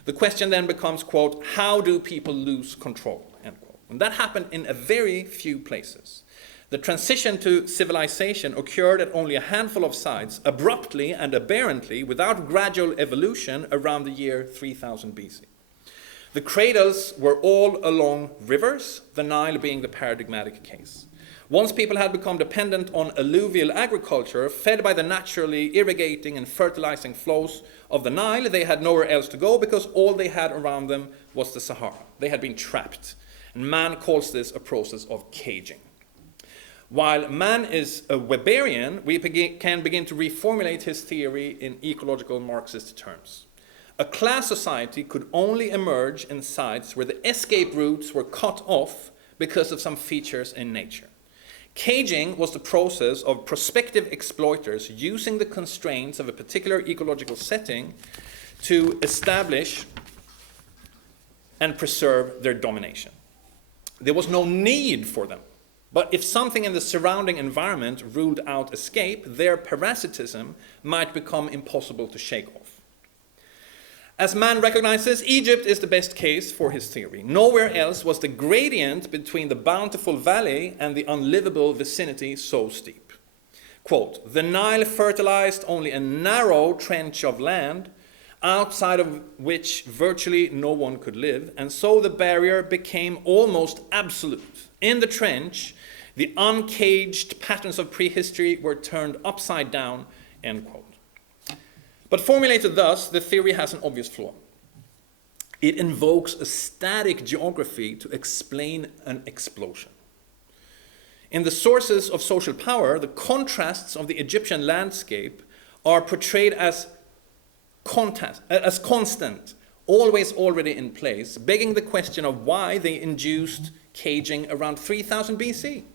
the question then becomes, quote, how do people lose control, end quote. And that happened in a very few places. The transition to civilization occurred at only a handful of sites, abruptly and aberrantly, without gradual evolution around the year 3000 BC. The cradles were all along rivers, the Nile being the paradigmatic case. Once people had become dependent on alluvial agriculture, fed by the naturally irrigating and fertilizing flows of the Nile, they had nowhere else to go because all they had around them was the Sahara. They had been trapped. And man calls this a process of caging. While man is a Weberian, we can begin to reformulate his theory in ecological Marxist terms. A class society could only emerge in sites where the escape routes were cut off because of some features in nature. Caging was the process of prospective exploiters using the constraints of a particular ecological setting to establish and preserve their domination. There was no need for them, but if something in the surrounding environment ruled out escape, their parasitism might become impossible to shake off. As Mann recognizes, Egypt is the best case for his theory. Nowhere else was the gradient between the bountiful valley and the unlivable vicinity so steep. Quote, "The Nile fertilized only a narrow trench of land, outside of which virtually no one could live, and so the barrier became almost absolute. In the trench, the uncaged patterns of prehistory were turned upside down," end quote. But formulated thus, the theory has an obvious flaw. It invokes a static geography to explain an explosion. In the sources of social power, the contrasts of the Egyptian landscape are portrayed as constant, always already in place, begging the question of why they induced caging around 3000 BC.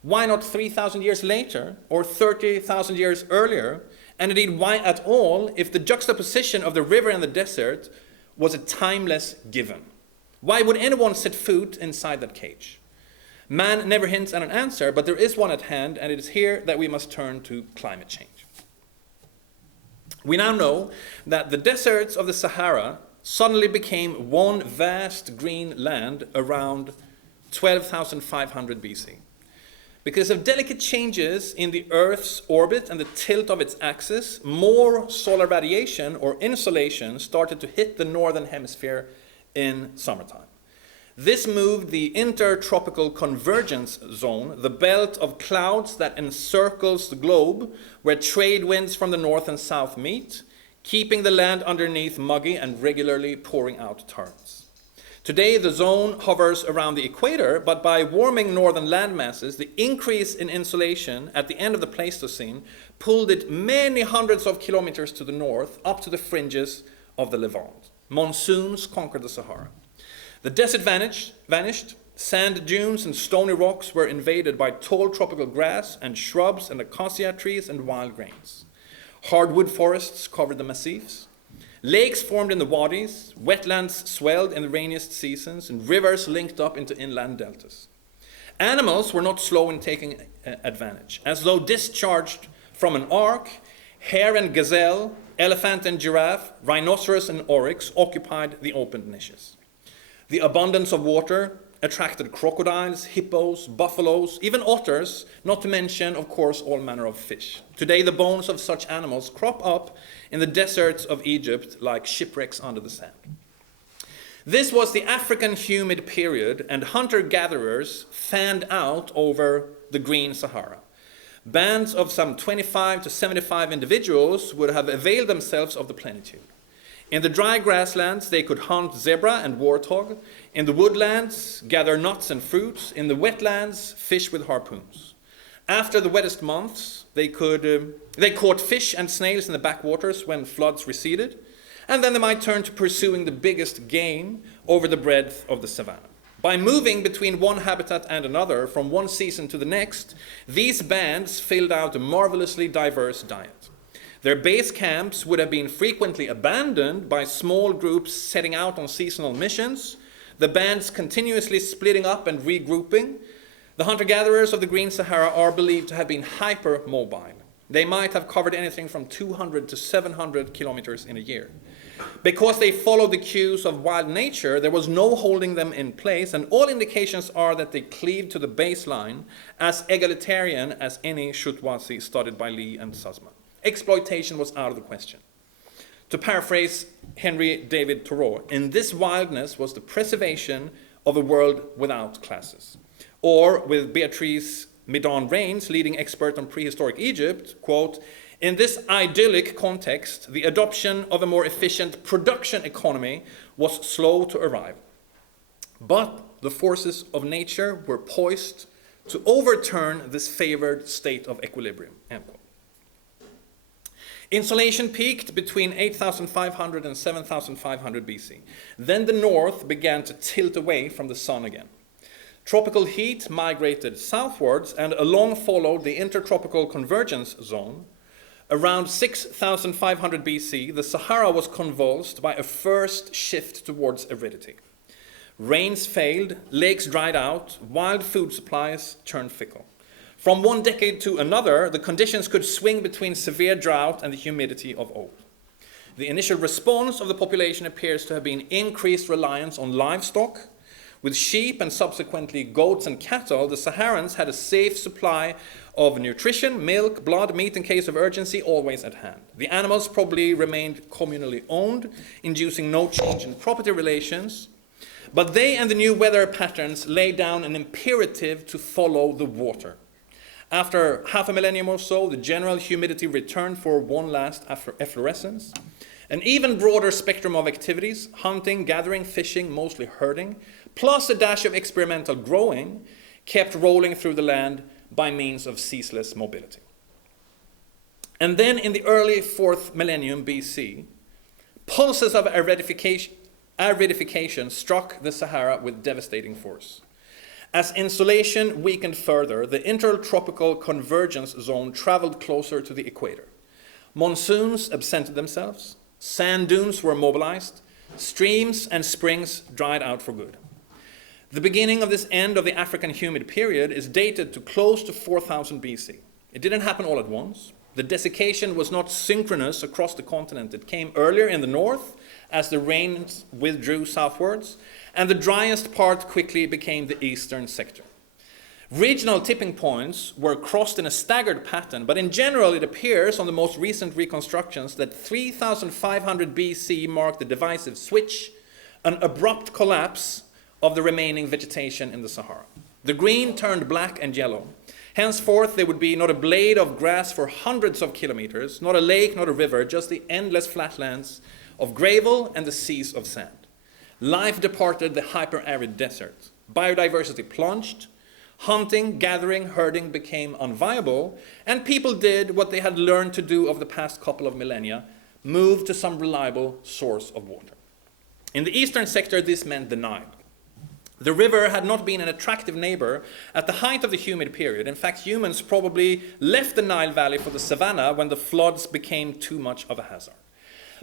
Why not 3,000 years later or 30,000 years earlier? And indeed, why at all if the juxtaposition of the river and the desert was a timeless given? Why would anyone set foot inside that cage? Man never hints at an answer, but there is one at hand, and it is here that we must turn to climate change. We now know that the deserts of the Sahara suddenly became one vast green land around 12,500 BC. Because of delicate changes in the Earth's orbit and the tilt of its axis, more solar radiation or insolation started to hit the northern hemisphere in summertime. This moved the intertropical convergence zone, the belt of clouds that encircles the globe, where trade winds from the north and south meet, keeping the land underneath muggy and regularly pouring out torrents. Today, the zone hovers around the equator, but by warming northern land masses, the increase in insolation at the end of the Pleistocene pulled it many hundreds of kilometers to the north, up to the fringes of the Levant. Monsoons conquered the Sahara. The desert vanished. Sand dunes and stony rocks were invaded by tall tropical grass and shrubs and acacia trees and wild grains. Hardwood forests covered the massifs. Lakes formed in the wadis, wetlands swelled in the rainiest seasons, and rivers linked up into inland deltas. Animals were not slow in taking advantage. As though discharged from an ark, hare and gazelle, elephant and giraffe, rhinoceros and oryx occupied the opened niches. The abundance of water attracted crocodiles, hippos, buffaloes, even otters, not to mention, of course, all manner of fish. Today, the bones of such animals crop up in the deserts of Egypt like shipwrecks under the sand. This was the African humid period, and hunter-gatherers fanned out over the green Sahara. Bands of some 25 to 75 individuals would have availed themselves of the plenitude. In the dry grasslands, they could hunt zebra and warthog. In the woodlands, gather nuts and fruits. In the wetlands, fish with harpoons. After the wettest months, they caught fish and snails in the backwaters when floods receded. And then they might turn to pursuing the biggest game over the breadth of the savannah. By moving between one habitat and another from one season to the next, these bands filled out a marvelously diverse diet. Their base camps would have been frequently abandoned by small groups setting out on seasonal missions, the bands continuously splitting up and regrouping. The hunter-gatherers of the Green Sahara are believed to have been hyper-mobile. They might have covered anything from 200 to 700 kilometers in a year. Because they followed the cues of wild nature, there was no holding them in place, and all indications are that they cleaved to the baseline as egalitarian as any Chutwasi studied by Lee and Sussman. Exploitation was out of the question. To paraphrase Henry David Thoreau, in this wildness was the preservation of a world without classes. Or with Beatrice Midon Rains, leading expert on prehistoric Egypt, quote, "In this idyllic context, the adoption of a more efficient production economy was slow to arrive. But the forces of nature were poised to overturn this favored state of equilibrium, end quote. Insolation peaked between 8,500 and 7,500 BC. Then the north began to tilt away from the sun again. Tropical heat migrated southwards and along followed the intertropical convergence zone. Around 6,500 BC, the Sahara was convulsed by a first shift towards aridity. Rains failed, lakes dried out, wild food supplies turned fickle. From one decade to another, the conditions could swing between severe drought and the humidity of old. The initial response of the population appears to have been increased reliance on livestock. With sheep and subsequently goats and cattle, the Saharans had a safe supply of nutrition, milk, blood, meat in case of urgency, always at hand. The animals probably remained communally owned, inducing no change in property relations. But they and the new weather patterns laid down an imperative to follow the water. After half a millennium or so, the general humidity returned for one last efflorescence. An even broader spectrum of activities, hunting, gathering, fishing, mostly herding, plus a dash of experimental growing, kept rolling through the land by means of ceaseless mobility. And then in the early 4th millennium BC, pulses of aridification struck the Sahara with devastating force. As insolation weakened further, the intertropical convergence zone traveled closer to the equator. Monsoons absented themselves, sand dunes were mobilized, streams and springs dried out for good. The beginning of this end of the African humid period is dated to close to 4000 BC. It didn't happen all at once. The desiccation was not synchronous across the continent. It came earlier in the north as the rains withdrew southwards, and the driest part quickly became the eastern sector. Regional tipping points were crossed in a staggered pattern, but in general it appears on the most recent reconstructions that 3500 BC marked the divisive switch, an abrupt collapse of the remaining vegetation in the Sahara. The green turned black and yellow. Henceforth there would be not a blade of grass for hundreds of kilometers, not a lake, not a river, just the endless flatlands of gravel and the seas of sand. Life departed the hyper-arid desert. Biodiversity plunged. Hunting, gathering, herding became unviable, and people did what they had learned to do over the past couple of millennia, move to some reliable source of water. In the eastern sector, this meant the Nile. The river had not been an attractive neighbor at the height of the humid period. In fact, humans probably left the Nile Valley for the savanna when the floods became too much of a hazard.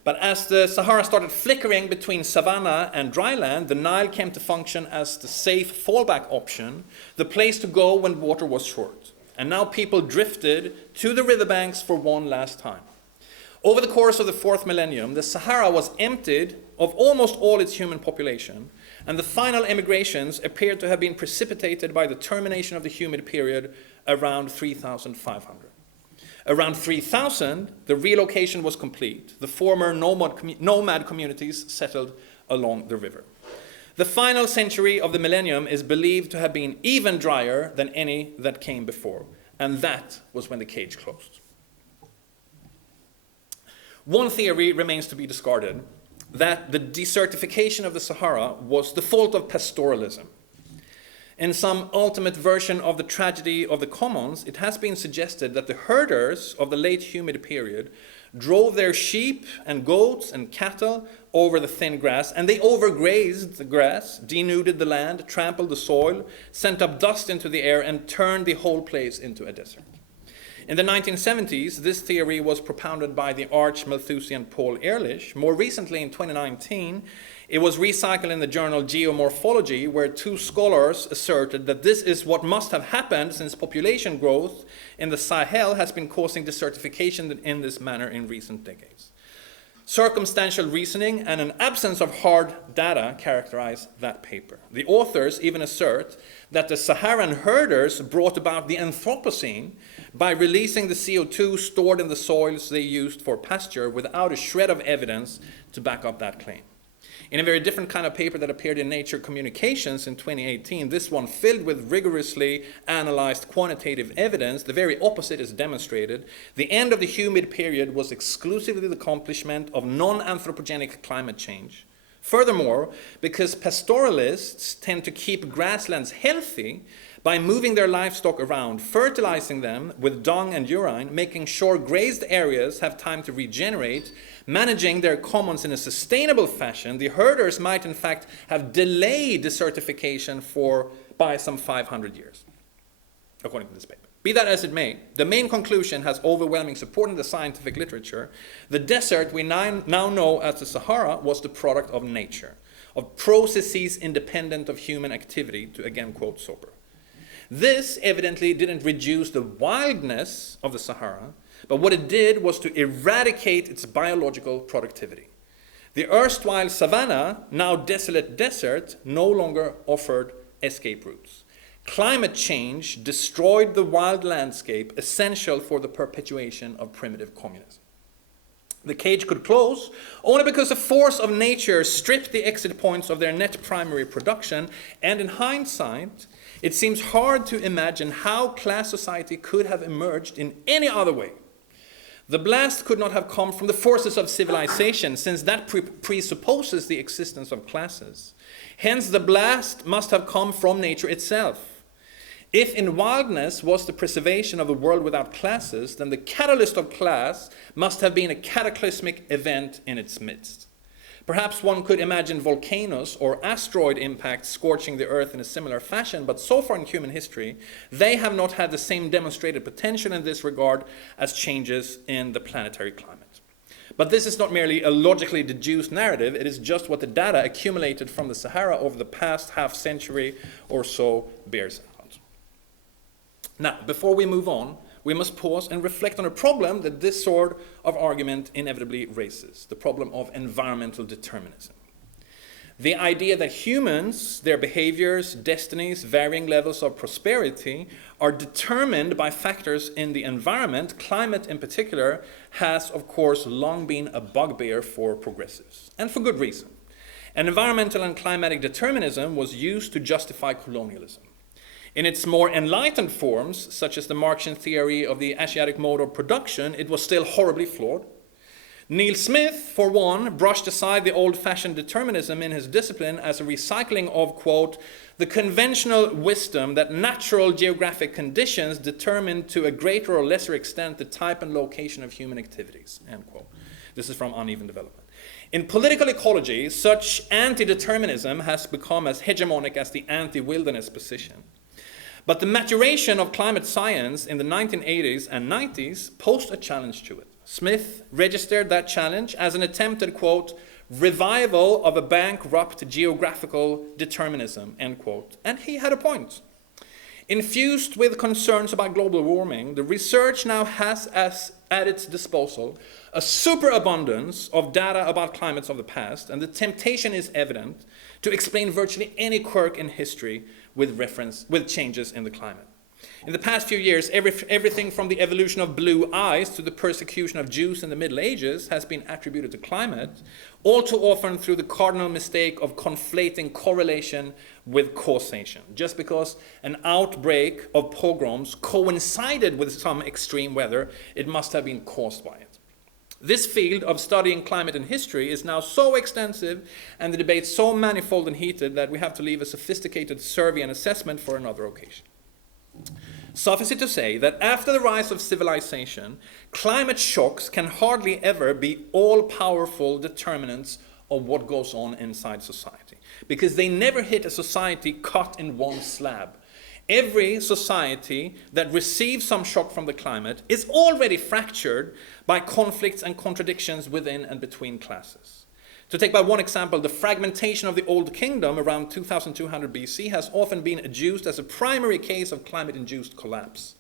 But as the Sahara started flickering between savanna and dryland, the Nile came to function as the safe fallback option, the place to go when water was short. And now people drifted to the riverbanks for one last time. Over the course of the 4th millennium, the Sahara was emptied of almost all its human population, and the final emigrations appeared to have been precipitated by the termination of the humid period around 3,500. Around 3000, the relocation was complete. The former nomad communities settled along the river. The final century of the millennium is believed to have been even drier than any that came before, and that was when the cage closed. One theory remains to be discarded, that the desertification of the Sahara was the fault of pastoralism. In some ultimate version of the tragedy of the commons, it has been suggested that the herders of the late humid period drove their sheep and goats and cattle over the thin grass, and they overgrazed the grass, denuded the land, trampled the soil, sent up dust into the air, and turned the whole place into a desert. In the 1970s, this theory was propounded by the arch-Malthusian Paul Ehrlich. More recently, in 2019, it was recycled in the journal Geomorphology, where two scholars asserted that this is what must have happened since population growth in the Sahel has been causing desertification in this manner in recent decades. Circumstantial reasoning and an absence of hard data characterize that paper. The authors even assert that the Saharan herders brought about the Anthropocene by releasing the CO2 stored in the soils they used for pasture without a shred of evidence to back up that claim. In a very different kind of paper that appeared in Nature Communications in 2018, this one filled with rigorously analyzed quantitative evidence, the very opposite is demonstrated. The end of the humid period was exclusively the accomplishment of non-anthropogenic climate change. Furthermore, because pastoralists tend to keep grasslands healthy by moving their livestock around, fertilizing them with dung and urine, making sure grazed areas have time to regenerate, managing their commons in a sustainable fashion, the herders might in fact have delayed desertification by some 500 years, according to this paper. Be that as it may, the main conclusion has overwhelming support in the scientific literature. The desert we now know as the Sahara was the product of nature, of processes independent of human activity, to again quote Soper. This evidently didn't reduce the wildness of the Sahara, but what it did was to eradicate its biological productivity. The erstwhile savanna, now desolate desert, no longer offered escape routes. Climate change destroyed the wild landscape essential for the perpetuation of primitive communism. The cage could close only because the force of nature stripped the exit points of their net primary production, and in hindsight, it seems hard to imagine how class society could have emerged in any other way. The blast could not have come from the forces of civilization, since that presupposes the existence of classes. Hence, the blast must have come from nature itself. If in wildness was the preservation of the world without classes, then the catalyst of class must have been a cataclysmic event in its midst. Perhaps one could imagine volcanoes or asteroid impacts scorching the earth in a similar fashion, but so far in human history, they have not had the same demonstrated potential in this regard as changes in the planetary climate. But this is not merely a logically deduced narrative, it is just what the data accumulated from the Sahara over the past half century or so bears out. Now, before we move on, we must pause and reflect on a problem that this sort of argument inevitably raises, the problem of environmental determinism. The idea that humans, their behaviors, destinies, varying levels of prosperity are determined by factors in the environment, climate in particular, has of course long been a bugbear for progressives, and for good reason. And environmental and climatic determinism was used to justify colonialism. In its more enlightened forms, such as the Marxian theory of the Asiatic mode of production, it was still horribly flawed. Neil Smith, for one, brushed aside the old-fashioned determinism in his discipline as a recycling of, quote, the conventional wisdom that natural geographic conditions determine to a greater or lesser extent the type and location of human activities, end quote. This is from Uneven Development. In political ecology, such anti-determinism has become as hegemonic as the anti-wilderness position. But the maturation of climate science in the 1980s and 90s posed a challenge to it. Smith registered that challenge as an attempted, quote, revival of a bankrupt geographical determinism, end quote. And he had a point. Infused with concerns about global warming, the research now has at its disposal a superabundance of data about climates of the past, and the temptation is evident to explain virtually any quirk in history with changes in the climate. In the past few years, everything from the evolution of blue eyes to the persecution of Jews in the Middle Ages has been attributed to climate, all too often through the cardinal mistake of conflating correlation with causation. Just because an outbreak of pogroms coincided with some extreme weather, it must have been caused by it. This field of studying climate and history is now so extensive and the debate so manifold and heated that we have to leave a sophisticated survey and assessment for another occasion. Suffice it to say that after the rise of civilization, climate shocks can hardly ever be all-powerful determinants of what goes on inside society, because they never hit a society cut in one slab. Every society that receives some shock from the climate is already fractured by conflicts and contradictions within and between classes. To take by one example, the fragmentation of the Old Kingdom around 2200 BC has often been adduced as a primary case of climate-induced collapse.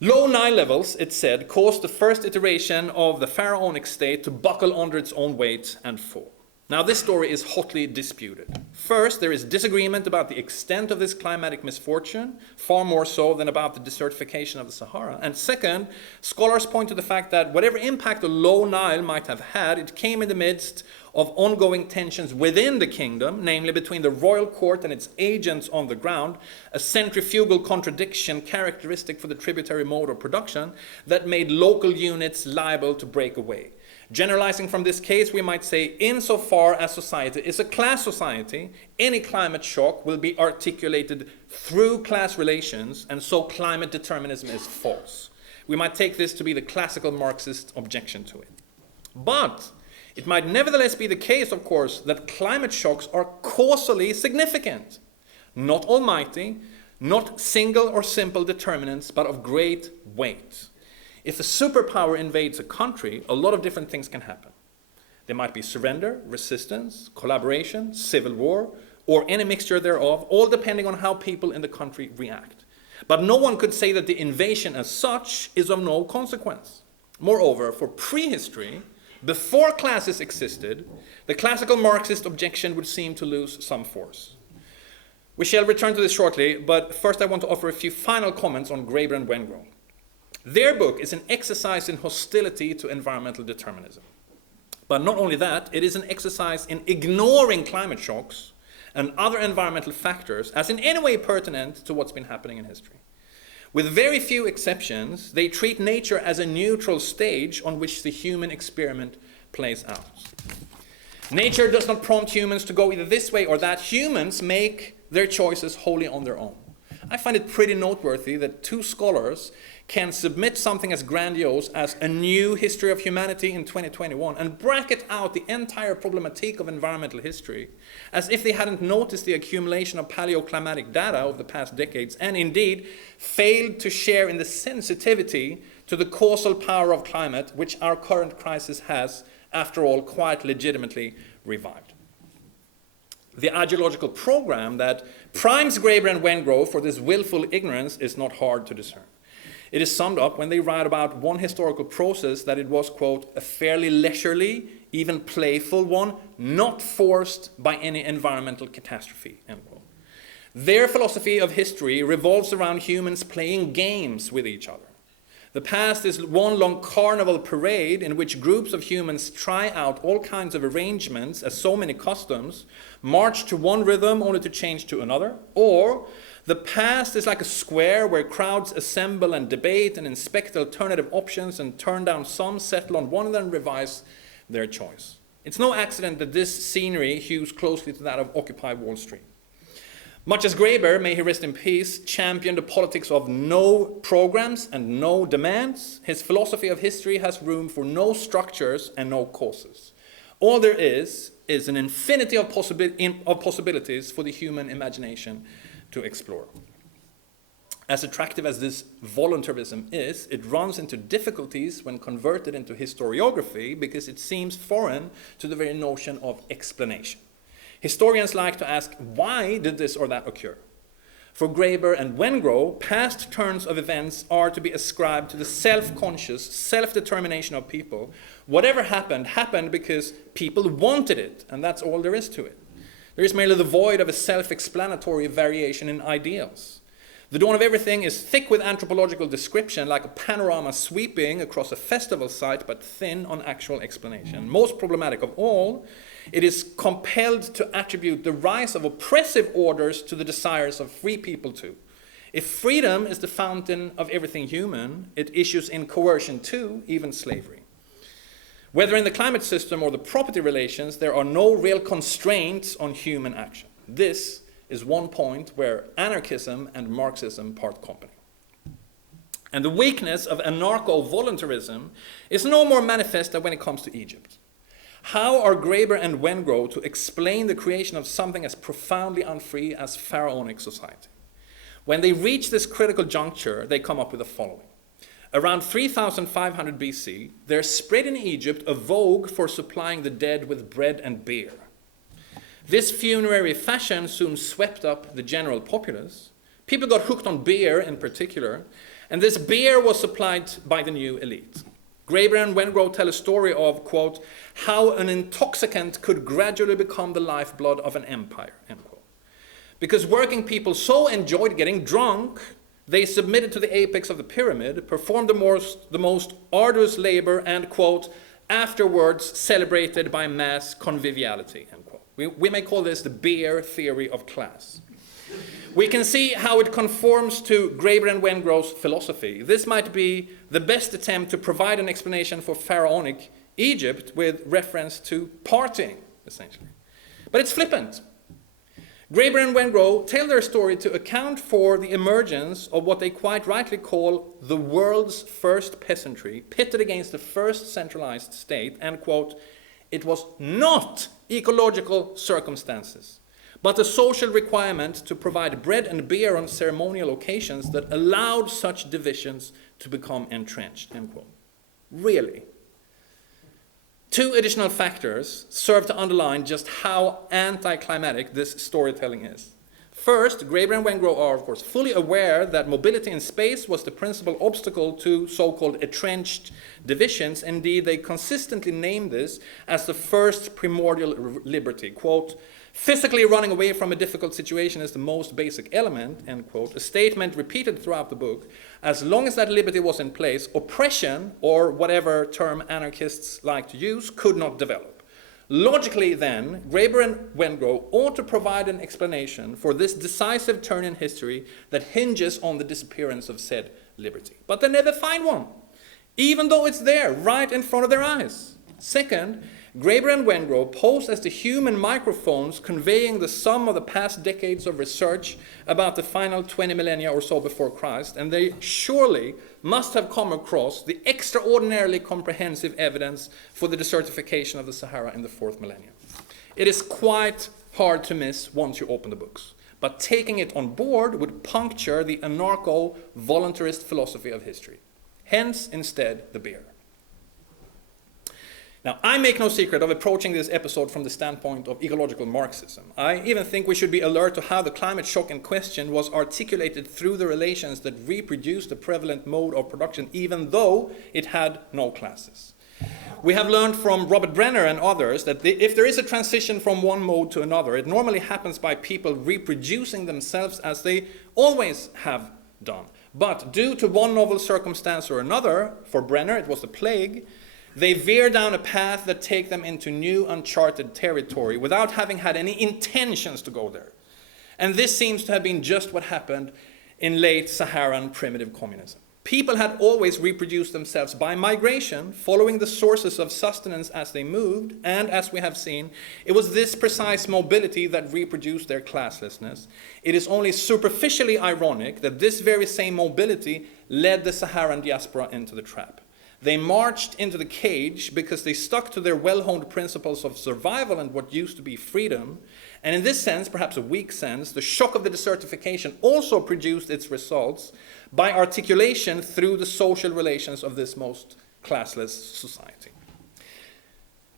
Low Nile levels, it's said, caused the first iteration of the pharaonic state to buckle under its own weight and fall. Now, this story is hotly disputed. First, there is disagreement about the extent of this climatic misfortune, far more so than about the desertification of the Sahara. And second, scholars point to the fact that whatever impact the low Nile might have had, it came in the midst of ongoing tensions within the kingdom, namely between the royal court and its agents on the ground, a centrifugal contradiction characteristic for the tributary mode of production that made local units liable to break away. Generalizing from this case, we might say, insofar as society is a class society, any climate shock will be articulated through class relations, and so climate determinism is false. We might take this to be the classical Marxist objection to it. But it might nevertheless be the case, of course, that climate shocks are causally significant, not almighty, not single or simple determinants, but of great weight. If a superpower invades a country, a lot of different things can happen. There might be surrender, resistance, collaboration, civil war, or any mixture thereof, all depending on how people in the country react. But no one could say that the invasion as such is of no consequence. Moreover, for prehistory, before classes existed, the classical Marxist objection would seem to lose some force. We shall return to this shortly, but first I want to offer a few final comments on Graeber and Wengrow. Their book is an exercise in hostility to environmental determinism. But not only that, it is an exercise in ignoring climate shocks and other environmental factors as in any way pertinent to what's been happening in history. With very few exceptions, they treat nature as a neutral stage on which the human experiment plays out. Nature does not prompt humans to go either this way or that. Humans make their choices wholly on their own. I find it pretty noteworthy that two scholars can submit something as grandiose as A New History of Humanity in 2021 and bracket out the entire problematique of environmental history as if they hadn't noticed the accumulation of paleoclimatic data over the past decades and indeed failed to share in the sensitivity to the causal power of climate which our current crisis has, after all, quite legitimately revived. The ideological program that primes Graeber and Wengrow for this willful ignorance is not hard to discern. It is summed up when they write about one historical process that it was, quote, a fairly leisurely, even playful one, not forced by any environmental catastrophe, end quote. Their philosophy of history revolves around humans playing games with each other. The past is one long carnival parade in which groups of humans try out all kinds of arrangements as so many customs, march to one rhythm only to change to another, or the past is like a square where crowds assemble and debate and inspect alternative options and turn down some, settle on one, and then revise their choice. It's no accident that this scenery hews closely to that of Occupy Wall Street. Much as Graeber, may he rest in peace, championed the politics of no programs and no demands, his philosophy of history has room for no structures and no causes. All there is an infinity of possibilities for the human imagination to explore. As attractive as this voluntarism is, it runs into difficulties when converted into historiography because it seems foreign to the very notion of explanation. Historians like to ask, why did this or that occur? For Graeber and Wengrow, past turns of events are to be ascribed to the self-conscious self-determination of people. Whatever happened, happened because people wanted it, and that's all there is to it. There is merely the void of a self-explanatory variation in ideals. The dawn of everything is thick with anthropological description, like a panorama sweeping across a festival site, but thin on actual explanation. Most problematic of all, it is compelled to attribute the rise of oppressive orders to the desires of free people too. If freedom is the fountain of everything human, it issues in coercion too, even slavery. Whether in the climate system or the property relations, there are no real constraints on human action. This is one point where anarchism and Marxism part company. And the weakness of anarcho-voluntarism is no more manifest than when it comes to Egypt. How are Graeber and Wengrow to explain the creation of something as profoundly unfree as pharaonic society? When they reach this critical juncture, they come up with the following. Around 3500 BC, there spread in Egypt a vogue for supplying the dead with bread and beer. This funerary fashion soon swept up the general populace. People got hooked on beer in particular, and this beer was supplied by the new elite. Graeber and Wengrow tell a story of, quote, how an intoxicant could gradually become the lifeblood of an empire, end quote. Because working people so enjoyed getting drunk, they submitted to the apex of the pyramid, performed the most arduous labor, and, quote, afterwards celebrated by mass conviviality, end quote. We may call this the beer theory of class. We can see how it conforms to Graeber and Wengrow's philosophy. This might be the best attempt to provide an explanation for pharaonic Egypt with reference to partying, essentially. But it's flippant. Graeber and Wengrow tell their story to account for the emergence of what they quite rightly call the world's first peasantry, pitted against the first centralized state, and quote, it was not ecological circumstances, but a social requirement to provide bread and beer on ceremonial occasions that allowed such divisions to become entrenched, end quote. Really? Two additional factors serve to underline just how anticlimactic this storytelling is. First, Graeber and Wengrow are, of course, fully aware that mobility in space was the principal obstacle to so-called entrenched divisions. Indeed, they consistently name this as the first primordial liberty. Quote, physically running away from a difficult situation is the most basic element, end quote, a statement repeated throughout the book. As long as that liberty was in place, oppression, or whatever term anarchists like to use, could not develop. Logically, then, Graeber and Wengrow ought to provide an explanation for this decisive turn in history that hinges on the disappearance of said liberty. But they never find one, even though it's there, right in front of their eyes. Second, Graeber and Wengrow pose as the human microphones conveying the sum of the past decades of research about the final 20 millennia or so before Christ, and they surely must have come across the extraordinarily comprehensive evidence for the desertification of the Sahara in the 4th millennium. It is quite hard to miss once you open the books, but taking it on board would puncture the anarcho-voluntarist philosophy of history. Hence, instead, the beer. Now, I make no secret of approaching this episode from the standpoint of ecological Marxism. I even think we should be alert to how the climate shock in question was articulated through the relations that reproduced the prevalent mode of production, even though it had no classes. We have learned from Robert Brenner and others that if there is a transition from one mode to another, it normally happens by people reproducing themselves as they always have done. But due to one novel circumstance or another, for Brenner it was the plague, they veer down a path that take them into new uncharted territory without having had any intentions to go there. And this seems to have been just what happened in late Saharan primitive communism. People had always reproduced themselves by migration, following the sources of sustenance as they moved, and as we have seen, it was this precise mobility that reproduced their classlessness. It is only superficially ironic that this very same mobility led the Saharan diaspora into the trap. They marched into the cage because they stuck to their well-honed principles of survival and what used to be freedom. And in this sense, perhaps a weak sense, the shock of the desertification also produced its results by articulation through the social relations of this most classless society.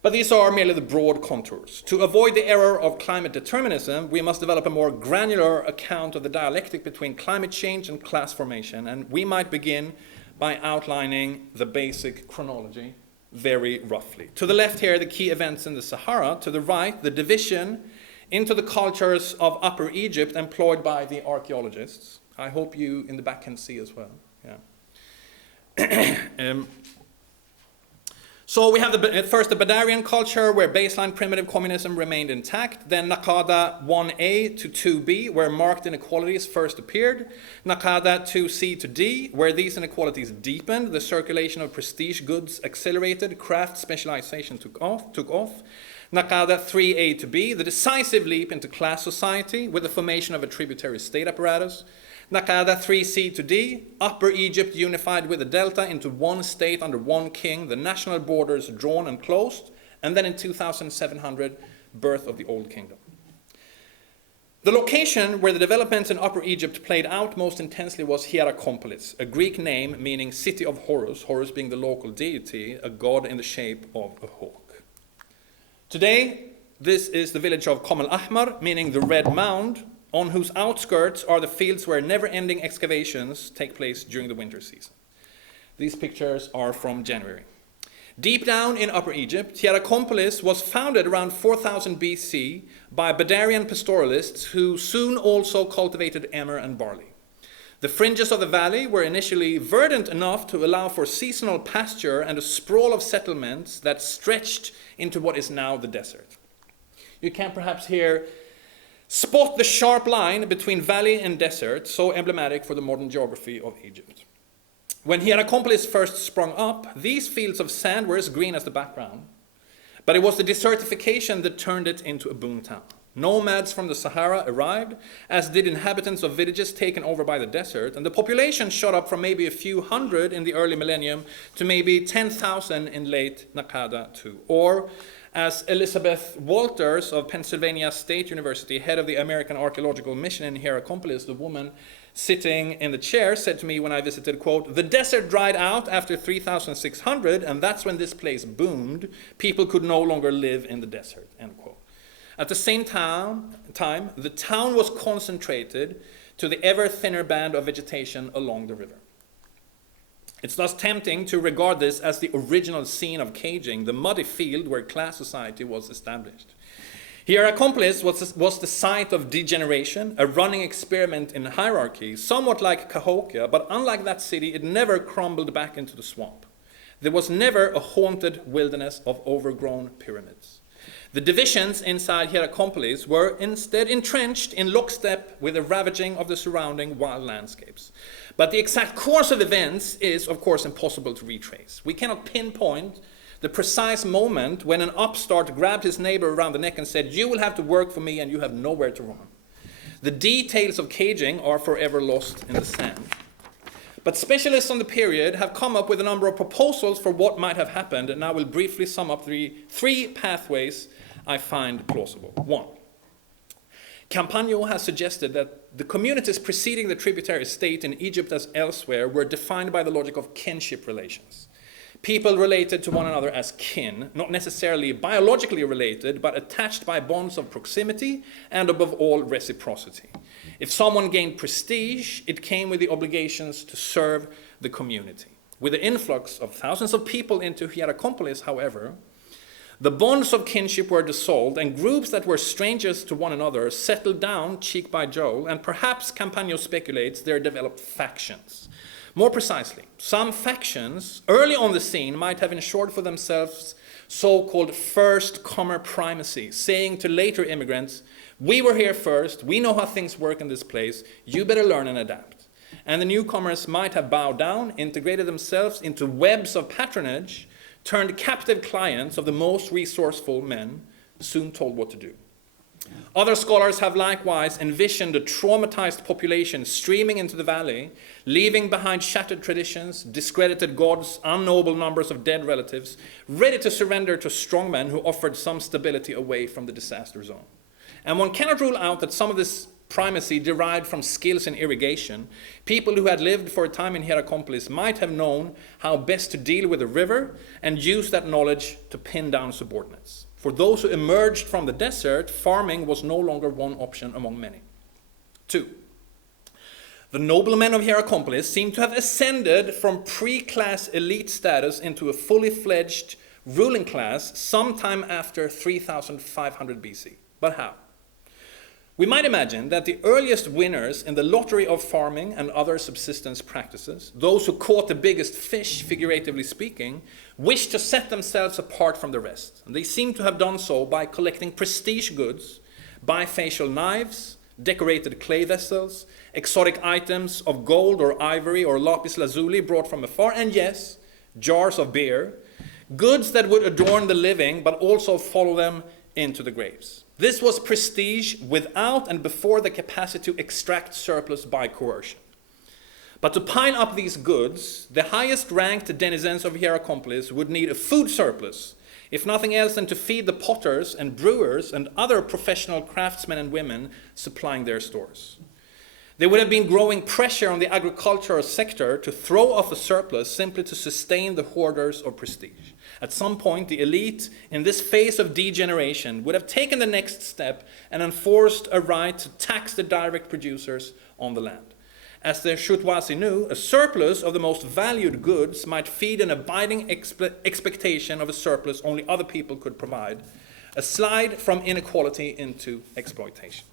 But these are merely the broad contours. To avoid the error of climate determinism, we must develop a more granular account of the dialectic between climate change and class formation, and we might begin by outlining the basic chronology very roughly. To the left here, the key events in the Sahara. To the right, the division into the cultures of Upper Egypt employed by the archaeologists. I hope you in the back can see as well. Yeah. So we have first the Badarian culture, where baseline primitive communism remained intact. Then Naqada 1A to 2B, where marked inequalities first appeared. Naqada 2C to D, where these inequalities deepened. The circulation of prestige goods accelerated. Craft specialization took off. Naqada 3A to B, the decisive leap into class society with the formation of a tributary state apparatus. Naqada 3C to D, Upper Egypt unified with the Delta into one state under one king, the national borders drawn and closed, and then in 2700, birth of the Old Kingdom. The location where the developments in Upper Egypt played out most intensely was Hierakonpolis, a Greek name meaning city of Horus, Horus being the local deity, a god in the shape of a hawk. Today, this is the village of Kom el-Ahmar, meaning the Red Mound, on whose outskirts are the fields where never-ending excavations take place during the winter season. These pictures are from January. Deep down in Upper Egypt, Hierakonpolis was founded around 4000 BC by Badarian pastoralists who soon also cultivated emmer and barley. The fringes of the valley were initially verdant enough to allow for seasonal pasture and a sprawl of settlements that stretched into what is now the desert. You can perhaps here spot the sharp line between valley and desert, so emblematic for the modern geography of Egypt. When Hierakonpolis first sprung up, these fields of sand were as green as the background, but it was the desertification that turned it into a boom town. Nomads from the Sahara arrived, as did inhabitants of villages taken over by the desert, and the population shot up from maybe a few hundred in the early millennium to maybe 10,000 in late Naqada II. Or, as Elizabeth Walters of Pennsylvania State University, head of the American Archaeological Mission in Hierakonpolis, the woman sitting in the chair, said to me when I visited, quote, "The desert dried out after 3,600, and that's when this place boomed. People could no longer live in the desert," end quote. At the same time, the town was concentrated to the ever thinner band of vegetation along the river. It's thus tempting to regard this as the original scene of caging, the muddy field where class society was established. Hierakonpolis was the site of degeneration, a running experiment in hierarchy, somewhat like Cahokia, but unlike that city, it never crumbled back into the swamp. There was never a haunted wilderness of overgrown pyramids. The divisions inside Hierakonpolis were instead entrenched in lockstep with the ravaging of the surrounding wild landscapes. But the exact course of events is, of course, impossible to retrace. We cannot pinpoint the precise moment when an upstart grabbed his neighbor around the neck and said, "You will have to work for me and you have nowhere to run." The details of caging are forever lost in the sand. But specialists on the period have come up with a number of proposals for what might have happened, and I will briefly sum up the three pathways I find plausible. 1. Campagno has suggested that the communities preceding the tributary state in Egypt as elsewhere were defined by the logic of kinship relations. People related to one another as kin, not necessarily biologically related, but attached by bonds of proximity and above all reciprocity. If someone gained prestige, it came with the obligations to serve the community. With the influx of thousands of people into Hierakonpolis, however, the bonds of kinship were dissolved, and groups that were strangers to one another settled down cheek by jowl, and perhaps Campagno speculates there developed factions. More precisely, some factions early on the scene might have ensured for themselves so-called first-comer primacy, saying to later immigrants, "We were here first, we know how things work in this place, you better learn and adapt." And the newcomers might have bowed down, integrated themselves into webs of patronage, turned captive clients of the most resourceful men, soon told what to do. Other scholars have likewise envisioned a traumatized population streaming into the valley, leaving behind shattered traditions, discredited gods, unknowable numbers of dead relatives, ready to surrender to strongmen who offered some stability away from the disaster zone. And one cannot rule out that some of this primacy derived from skills in irrigation. People who had lived for a time in Hierakonpolis might have known how best to deal with the river and use that knowledge to pin down subordinates. For those who emerged from the desert, farming was no longer one option among many. 2. The noblemen of Hierakonpolis seem to have ascended from pre-class elite status into a fully fledged ruling class sometime after 3500 BC. But how? We might imagine that the earliest winners in the lottery of farming and other subsistence practices, those who caught the biggest fish, figuratively speaking, wished to set themselves apart from the rest. And they seem to have done so by collecting prestige goods, bifacial knives, decorated clay vessels, exotic items of gold or ivory or lapis lazuli brought from afar, and yes, jars of beer, goods that would adorn the living but also follow them into the graves. This was prestige without and before the capacity to extract surplus by coercion. But to pile up these goods, the highest ranked denizens of Hierakonpolis would need a food surplus, if nothing else than to feed the potters and brewers and other professional craftsmen and women supplying their stores. There would have been growing pressure on the agricultural sector to throw off a surplus simply to sustain the hoarders of prestige. At some point, the elite, in this phase of degeneration, would have taken the next step and enforced a right to tax the direct producers on the land. As the Choutouasi knew, a surplus of the most valued goods might feed an abiding expectation of a surplus only other people could provide, a slide from inequality into exploitation.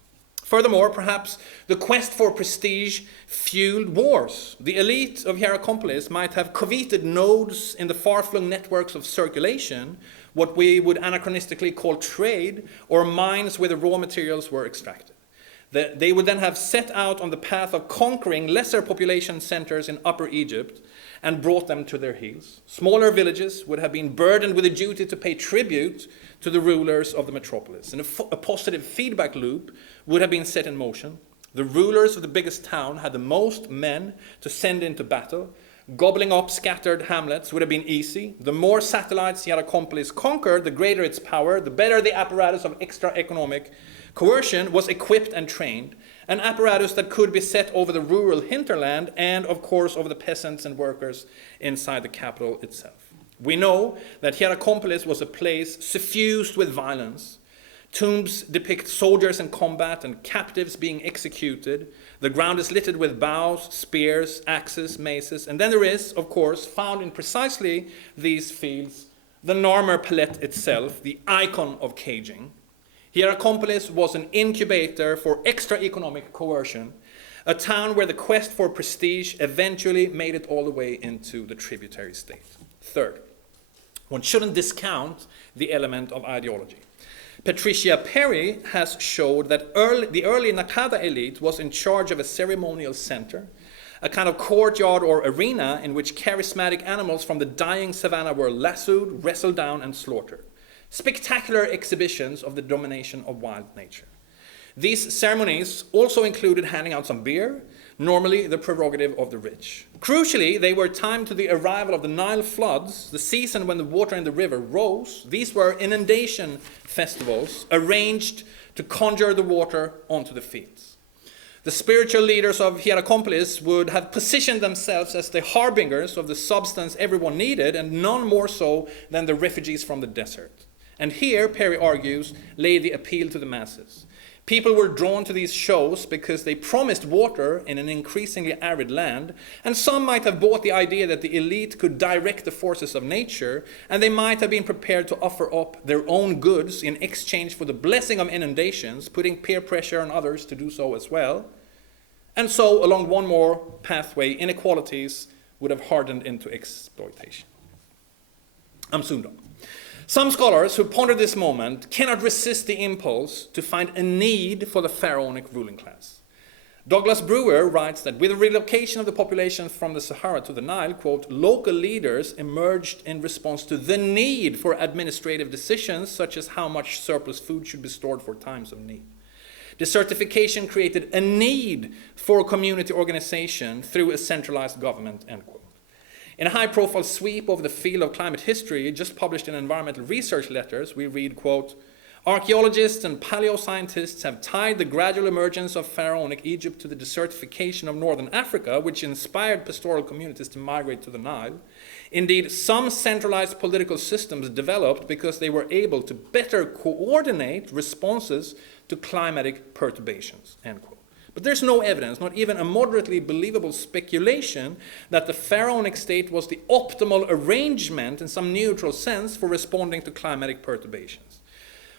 Furthermore, perhaps the quest for prestige fueled wars. The elite of Hierakonpolis might have coveted nodes in the far-flung networks of circulation, what we would anachronistically call trade, or mines where the raw materials were extracted. They would then have set out on the path of conquering lesser population centers in Upper Egypt and brought them to their heels. Smaller villages would have been burdened with a duty to pay tribute to the rulers of the metropolis. And a positive feedback loop would have been set in motion. The rulers of the biggest town had the most men to send into battle. Gobbling up scattered hamlets would have been easy. The more satellites Hierakonpolis conquered, the greater its power, the better the apparatus of extra economic coercion was equipped and trained, an apparatus that could be set over the rural hinterland and, of course, over the peasants and workers inside the capital itself. We know that Hierakonpolis was a place suffused with violence. Tombs depict soldiers in combat and captives being executed. The ground is littered with bows, spears, axes, maces, and then there is, of course, found in precisely these fields, the Narmer Palette itself, the icon of caging. Hierakonpolis was an incubator for extra economic coercion, a town where the quest for prestige eventually made it all the way into the tributary state. Third, one shouldn't discount the element of ideology. Patricia Perry has showed that the early Nakada elite was in charge of a ceremonial center, a kind of courtyard or arena in which charismatic animals from the dying savannah were lassoed, wrestled down, and slaughtered. Spectacular exhibitions of the domination of wild nature. These ceremonies also included handing out some beer, normally the prerogative of the rich. Crucially, they were timed to the arrival of the Nile floods, the season when the water in the river rose. These were inundation festivals arranged to conjure the water onto the fields. The spiritual leaders of Hierakonpolis would have positioned themselves as the harbingers of the substance everyone needed, and none more so than the refugees from the desert. And here, Perry argues, lay the appeal to the masses. People were drawn to these shows because they promised water in an increasingly arid land, and some might have bought the idea that the elite could direct the forces of nature, and they might have been prepared to offer up their own goods in exchange for the blessing of inundations, putting peer pressure on others to do so as well. And so, along one more pathway, inequalities would have hardened into exploitation. I'm soon done. Some scholars who ponder this moment cannot resist the impulse to find a need for the pharaonic ruling class. Douglas Brewer writes that with the relocation of the population from the Sahara to the Nile, quote, local leaders emerged in response to the need for administrative decisions, such as how much surplus food should be stored for times of need. Desertification created a need for community organization through a centralized government, end quote. In a high-profile sweep over the field of climate history, just published in Environmental Research Letters, we read, quote, archaeologists and paleoscientists have tied the gradual emergence of pharaonic Egypt to the desertification of northern Africa, which inspired pastoral communities to migrate to the Nile. Indeed, some centralized political systems developed because they were able to better coordinate responses to climatic perturbations, end quote. But there's no evidence, not even a moderately believable speculation, that the pharaonic state was the optimal arrangement in some neutral sense for responding to climatic perturbations.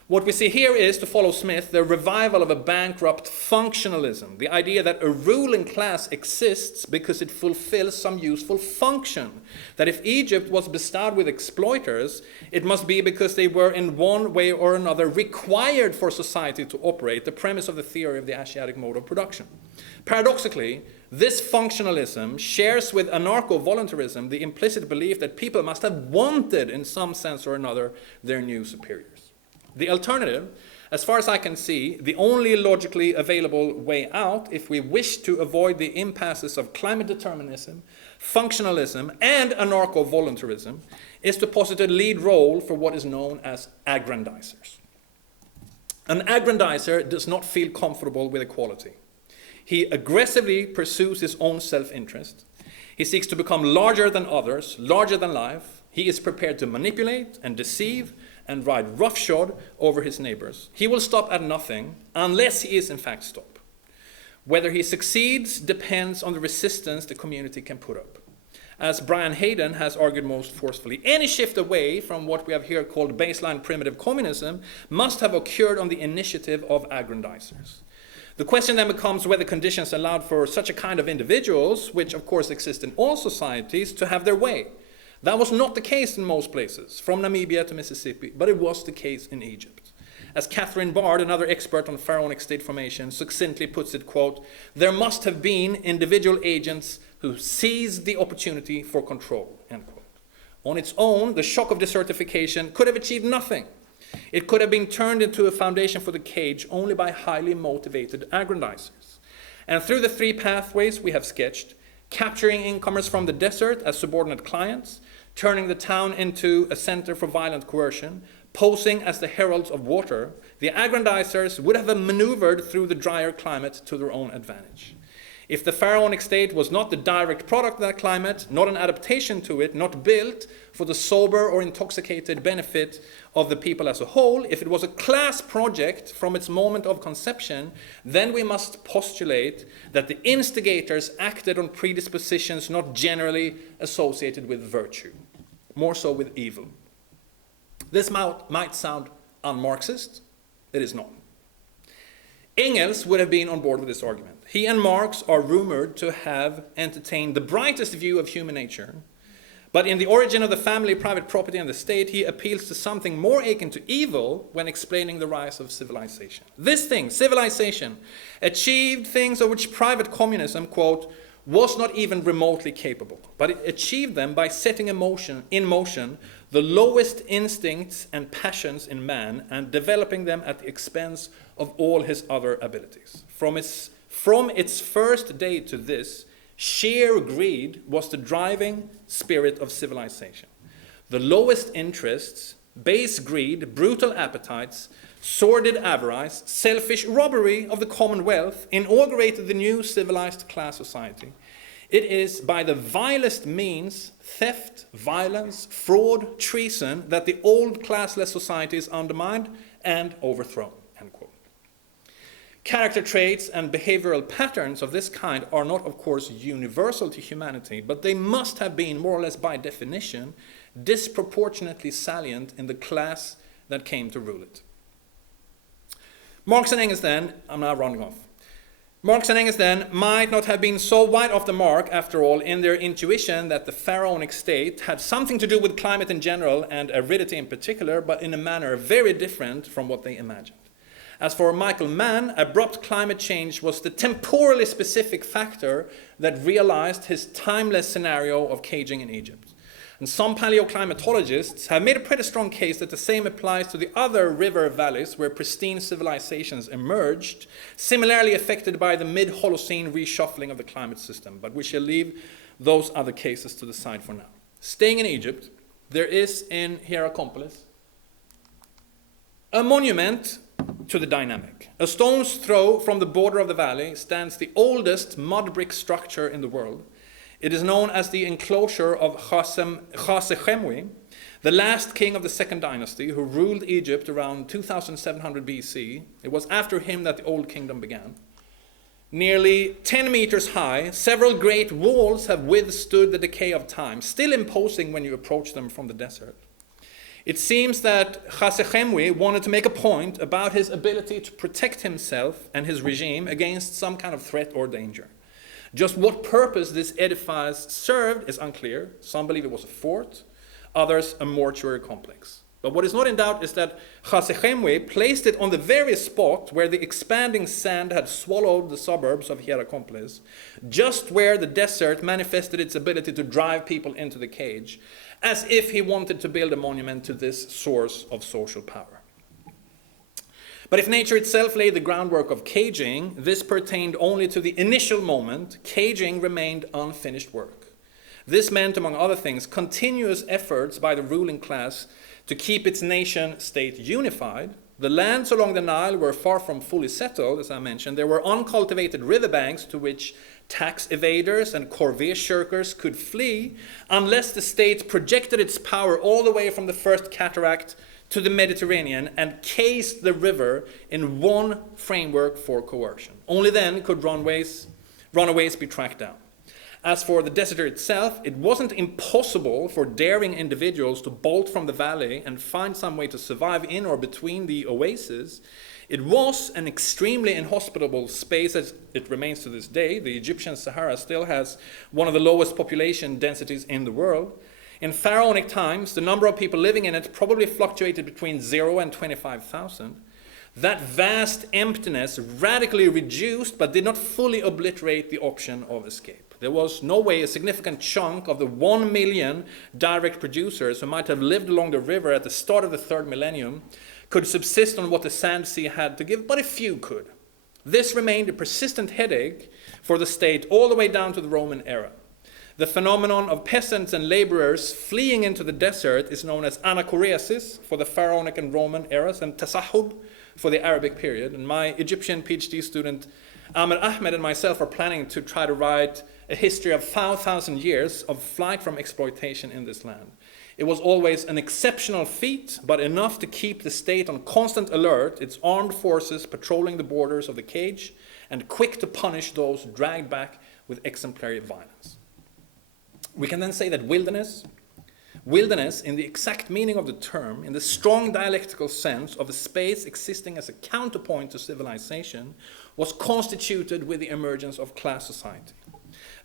What we see here is, to follow Smith, the revival of a bankrupt functionalism, the idea that a ruling class exists because it fulfills some useful function, that if Egypt was bestowed with exploiters, it must be because they were in one way or another required for society to operate, the premise of the theory of the Asiatic mode of production. Paradoxically, this functionalism shares with anarcho-voluntarism the implicit belief that people must have wanted, in some sense or another, their new superiors. The alternative, as far as I can see, the only logically available way out, if we wish to avoid the impasses of climate determinism, functionalism, and anarcho-voluntarism, is to posit a lead role for what is known as aggrandizers. An aggrandizer does not feel comfortable with equality. He aggressively pursues his own self-interest. He seeks to become larger than others, larger than life. He is prepared to manipulate and deceive and ride roughshod over his neighbors. He will stop at nothing unless he is in fact stopped. Whether he succeeds depends on the resistance the community can put up. As Brian Hayden has argued most forcefully, any shift away from what we have here called baseline primitive communism must have occurred on the initiative of aggrandizers. The question then becomes whether conditions allowed for such a kind of individuals, which of course exist in all societies, to have their way. That was not the case in most places, from Namibia to Mississippi, but it was the case in Egypt. As Catherine Bard, another expert on pharaonic state formation, succinctly puts it, quote, "There must have been individual agents who seized the opportunity for control," end quote. On its own, the shock of desertification could have achieved nothing. It could have been turned into a foundation for the cage only by highly motivated aggrandizers. And through the three pathways we have sketched, capturing incomers from the desert as subordinate clients, turning the town into a center for violent coercion, posing as the heralds of water, the aggrandizers would have maneuvered through the drier climate to their own advantage. If the pharaonic state was not the direct product of that climate, not an adaptation to it, not built for the sober or intoxicated benefit of the people as a whole, if it was a class project from its moment of conception, then we must postulate that the instigators acted on predispositions not generally associated with virtue, more so with evil. This might sound un-Marxist. It is not. Engels would have been on board with this argument. He and Marx are rumored to have entertained the brightest view of human nature, but in The Origin of the Family, Private Property and the State, he appeals to something more akin to evil when explaining the rise of civilization. This thing, civilization, achieved things of which private communism, quote, was not even remotely capable, but it achieved them by setting in motion the lowest instincts and passions in man and developing them at the expense of all his other abilities. From its first day to this, sheer greed was the driving spirit of civilization. The lowest interests, base greed, brutal appetites, sordid avarice, selfish robbery of the commonwealth inaugurated the new civilized class society. It is by the vilest means, theft, violence, fraud, treason, that the old classless society is undermined and overthrown, end quote. Character traits and behavioral patterns of this kind are not, of course, universal to humanity, but they must have been, more or less by definition, disproportionately salient in the class that came to rule it. Marx and Engels then, I'm now rounding off. Marx and Engels then might not have been so wide off the mark, after all, in their intuition that the pharaonic state had something to do with climate in general and aridity in particular, but in a manner very different from what they imagined. As for Michael Mann, abrupt climate change was the temporally specific factor that realized his timeless scenario of caging in Egypt. And some paleoclimatologists have made a pretty strong case that the same applies to the other river valleys where pristine civilizations emerged, similarly affected by the mid-Holocene reshuffling of the climate system. But we shall leave those other cases to the side for now. Staying in Egypt, there is in Hierakonpolis a monument to the dynamic. A stone's throw from the border of the valley stands the oldest mud brick structure in the world. It is known as the enclosure of Khasechemwi, the last king of the second dynasty who ruled Egypt around 2700 BC. It was after him that the Old Kingdom began. Nearly 10 meters high, several great walls have withstood the decay of time, still imposing when you approach them from the desert. It seems that Khasechemwi wanted to make a point about his ability to protect himself and his regime against some kind of threat or danger. Just what purpose this edifice served is unclear. Some believe it was a fort, others a mortuary complex. But what is not in doubt is that Khasechemwi placed it on the very spot where the expanding sand had swallowed the suburbs of Hierakonpolis, just where the desert manifested its ability to drive people into the cage, as if he wanted to build a monument to this source of social power. But if nature itself laid the groundwork of caging, this pertained only to the initial moment. Caging remained unfinished work. This meant, among other things, continuous efforts by the ruling class to keep its nation-state unified. The lands along the Nile were far from fully settled, as I mentioned. There were uncultivated riverbanks to which tax evaders and corvée shirkers could flee unless the state projected its power all the way from the first cataract to the Mediterranean and cased the river in one framework for coercion. Only then could runaways be tracked down. As for the desert itself, it wasn't impossible for daring individuals to bolt from the valley and find some way to survive in or between the oases. It was an extremely inhospitable space, as it remains to this day. The Egyptian Sahara still has one of the lowest population densities in the world. In pharaonic times, the number of people living in it probably fluctuated between 0 and 25,000. That vast emptiness radically reduced but did not fully obliterate the option of escape. There was no way a significant chunk of the 1 million direct producers who might have lived along the river at the start of the third millennium could subsist on what the sand sea had to give, but a few could. This remained a persistent headache for the state all the way down to the Roman era. The phenomenon of peasants and laborers fleeing into the desert is known as anachoresis for the pharaonic and Roman eras, and tasahhub for the Arabic period. And my Egyptian PhD student Amr Ahmed and myself are planning to try to write a history of 5,000 years of flight from exploitation in this land. It was always an exceptional feat, but enough to keep the state on constant alert, its armed forces patrolling the borders of the cage, and quick to punish those dragged back with exemplary violence. We can then say that wilderness in the exact meaning of the term, in the strong dialectical sense of a space existing as a counterpoint to civilization, was constituted with the emergence of class society.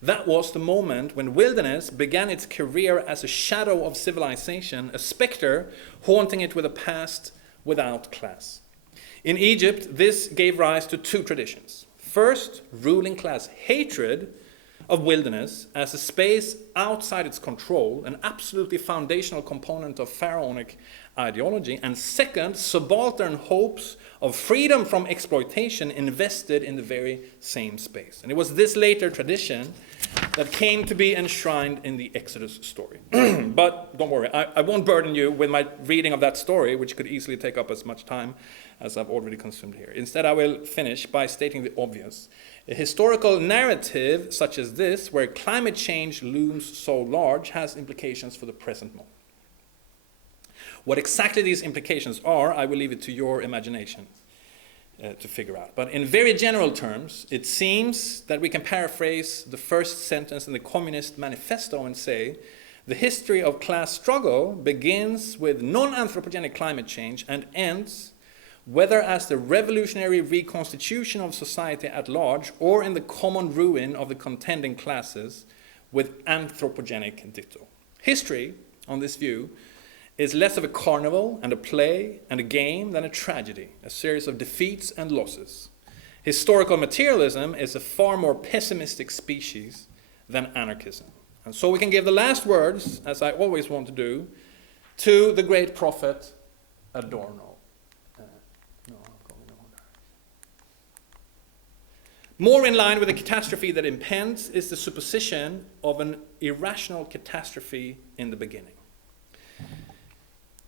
That was the moment when wilderness began its career as a shadow of civilization, a specter haunting it with a past without class. In Egypt, this gave rise to two traditions. First, ruling class hatred of wilderness as a space outside its control, an absolutely foundational component of pharaonic ideology, and second, subaltern hopes of freedom from exploitation invested in the very same space. And it was this later tradition that came to be enshrined in the Exodus story. But don't worry, I won't burden you with my reading of that story, which could easily take up as much time as I've already consumed here. Instead, I will finish by stating the obvious. A historical narrative such as this, where climate change looms so large, has implications for the present moment. What exactly these implications are, I will leave it to your imagination to figure out. But in very general terms, it seems that we can paraphrase the first sentence in the Communist Manifesto and say, the history of class struggle begins with non-anthropogenic climate change and ends whether as the revolutionary reconstitution of society at large or in the common ruin of the contending classes with anthropogenic ditto. History, on this view, is less of a carnival and a play and a game than a tragedy, a series of defeats and losses. Historical materialism is a far more pessimistic species than anarchism. And so we can give the last words, as I always want to do, to the great prophet Adorno. More in line with the catastrophe that impends is the supposition of an irrational catastrophe in the beginning.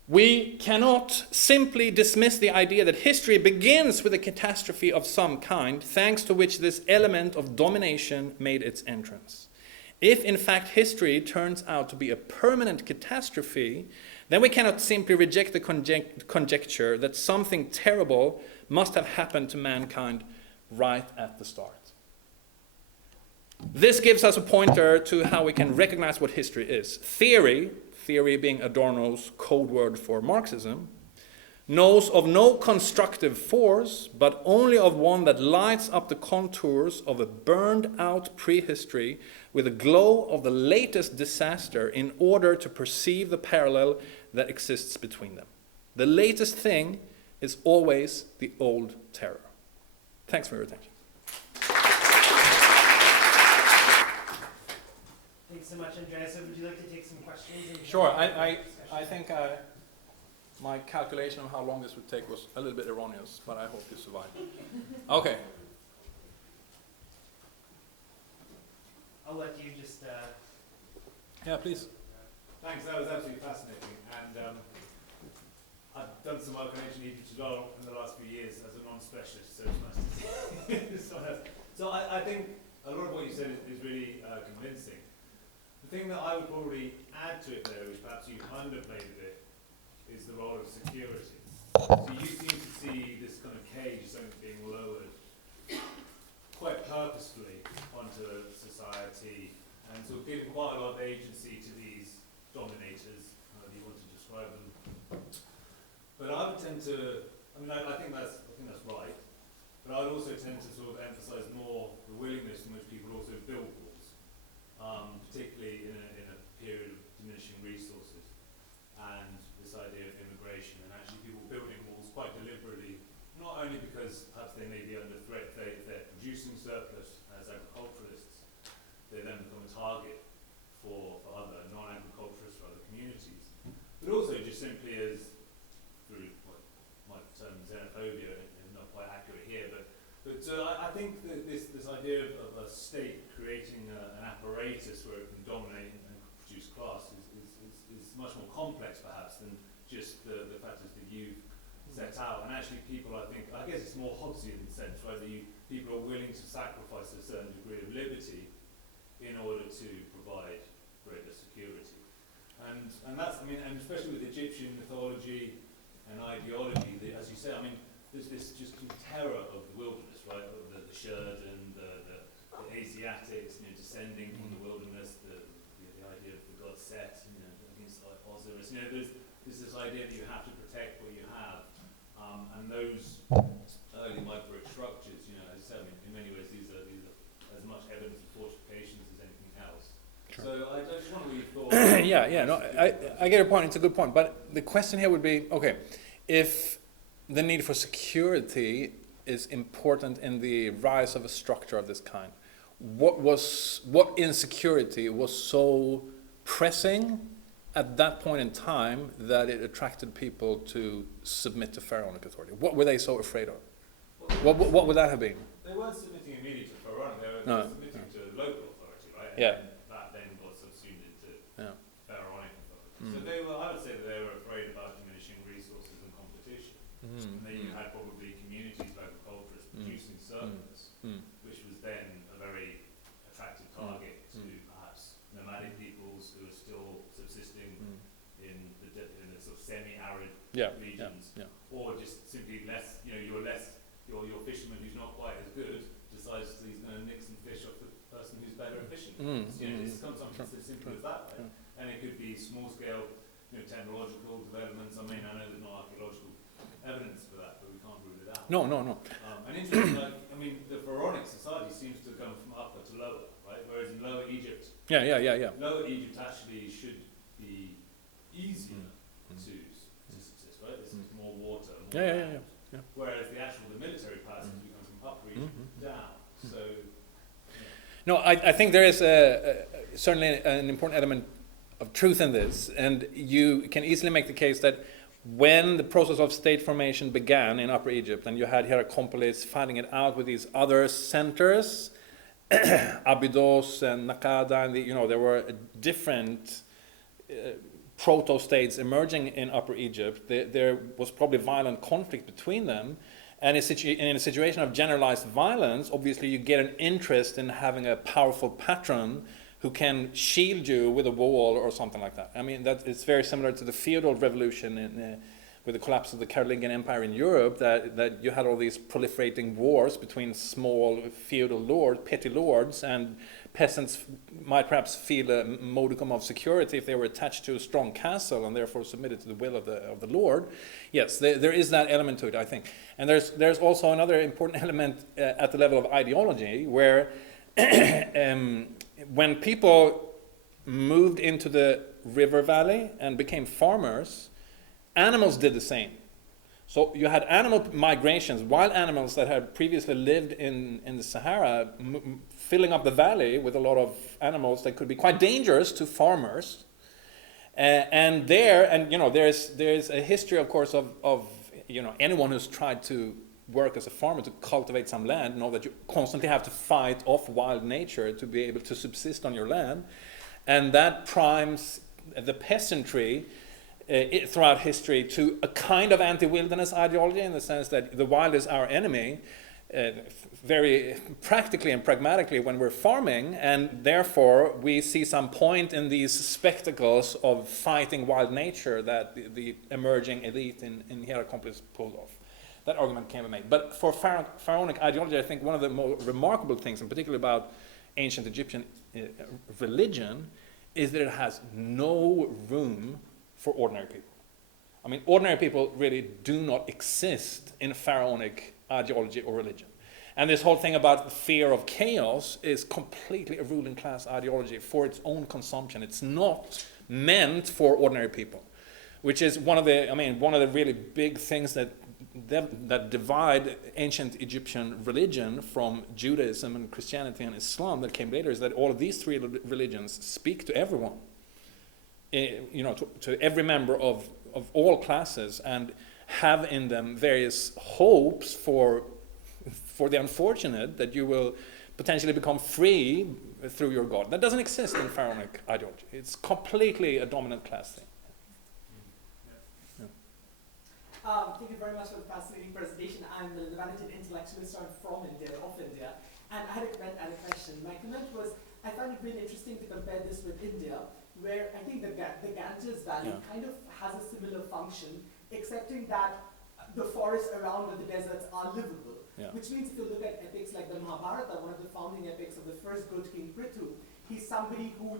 We cannot simply dismiss the idea that history begins with a catastrophe of some kind, thanks to which this element of domination made its entrance. If, in fact, history turns out to be a permanent catastrophe, then we cannot simply reject the conjecture that something terrible must have happened to mankind right at the start. This gives us a pointer to how we can recognize what history is. Theory being Adorno's code word for Marxism, knows of no constructive force, but only of one that lights up the contours of a burned-out prehistory with a glow of the latest disaster in order to perceive the parallel that exists between them. The latest thing is always the old terror. Thanks for your attention. Thanks so much, Andreas. Would you like to take some questions? Sure. I think my calculation of how long this would take was a little bit erroneous, but I hope you survive. Okay. I'll let you just... Yeah, please. Thanks, that was absolutely fascinating. And I've done some work on ancient Egypt as well in the last few years as a non-specialist, so it's nice to see someone else. So I think a lot of what you said is really convincing. The thing that I would probably add to it, though, which perhaps you underplayed a bit, is the role of security. So you seem to see this kind of cage, something being lowered quite purposefully onto society and sort of giving quite a lot of agency to these dominators, however you want to describe them. But I would tend to, I think that's right, but I would also tend to sort of emphasise more the willingness in which people also build walls, particularly in a period of diminishing resources, and this idea of immigration, and actually people building walls quite deliberately, not only because perhaps they may be under threat, if they're producing surplus as agriculturalists, they then become a target for other non-agriculturists or other communities, but also just simply as, through what might term xenophobia, is not quite accurate here, but I think that this idea of a state creating an apparatus where it can dominate and produce class is much more complex perhaps than just the factors that you've set out. And actually people, I guess it's more Hobbesian sense, right, that people are willing to sacrifice a certain degree of liberty in order to provide greater security. And that's, and especially with Egyptian mythology and ideology, as you say, there's this just terror of the wilderness, right, of the sherd and the Asiatics, descending from the wilderness, the idea of the god Set, against Osiris. There's this idea that you have to protect what you have, and those early micro structures, as I said, in many ways these are as much evidence of fortifications as anything else. Sure. So I just wonder what you thought. No, I get your point. It's a good point, but the question here would be, okay, if the need for security is important in the rise of a structure of this kind, what insecurity was so pressing at that point in time that it attracted people to submit to pharaonic authority? What were they so afraid of? What would that have been? They weren't submitting immediately to pharaonic, they were submitting to local authority, right? Yeah. And that then got subsumed into pharaonic authority. Mm. So I would say that they were afraid about diminishing resources and competition. And then you had probably communities of agriculturists producing surplus, which was then a very attractive target to perhaps nomadic peoples who are still subsisting in the sort of semi-arid regions, or just simply less. Your fisherman who's not quite as good decides that he's going to nick some fish off the person who's better at fishing. It's something as simple as that, right? And it could be small-scale, technological developments. I know there's no archaeological evidence for that, but we can't rule it out. No. And interestingly, the pharaonic society seems to come from upper to lower, right? Whereas in Lower Egypt, Lower Egypt actually should be easier to subsist, right? This is more water, more land. Whereas the military powers seem to be coming from upper Egypt down. So. No, I think there is certainly an important element of truth in this, and you can easily make the case that when the process of state formation began in Upper Egypt, and you had Hierakonpolis fighting it out with these other centers, Abydos and Nakada, and there were different proto-states emerging in Upper Egypt. There was probably violent conflict between them, and in a situation of generalized violence, obviously you get an interest in having a powerful patron who can shield you with a wall or something like that. That it's very similar to the feudal revolution with the collapse of the Carolingian Empire in Europe, that you had all these proliferating wars between small feudal lords, petty lords, and peasants might perhaps feel a modicum of security if they were attached to a strong castle and therefore submitted to the will of the lord. Yes, there is that element to it, I think. And there's also another important element at the level of ideology, where when people moved into the river valley and became farmers, animals did the same. So you had animal migrations, wild animals that had previously lived in the Sahara, filling up the valley with a lot of animals that could be quite dangerous to farmers. There's a history, of course, of anyone who's tried to work as a farmer to cultivate some land, know that you constantly have to fight off wild nature to be able to subsist on your land. And that primes the peasantry throughout history to a kind of anti-wilderness ideology, in the sense that the wild is our enemy, very practically and pragmatically when we're farming, and therefore we see some point in these spectacles of fighting wild nature that the emerging elite in Hierakonpolis pulled off. That argument can be made. But for pharaonic ideology, I think one of the more remarkable things, and particularly about ancient Egyptian religion is that it has no room for ordinary people. I mean, ordinary people really do not exist in pharaonic ideology or religion. And this whole thing about the fear of chaos is completely a ruling class ideology for its own consumption. It's not meant for ordinary people, which is one of the really big things that divide ancient Egyptian religion from Judaism and Christianity and Islam that came later, is that all of these three religions speak to everyone, to every member of all classes, and have in them various hopes for the unfortunate that you will potentially become free through your God. That doesn't exist in pharaonic ideology. It's completely a dominant class thing. Thank you very much for the fascinating presentation. I'm the Levanian intellectualist. I'm from India, and I had a comment and a question. My comment was, I find it really interesting to compare this with India, where I think the Ganges Valley kind of has a similar function, excepting that the forests around the deserts are livable. Yeah. Which means if you look at epics like the Mahabharata, one of the founding epics of the first good king Prithu, he's somebody who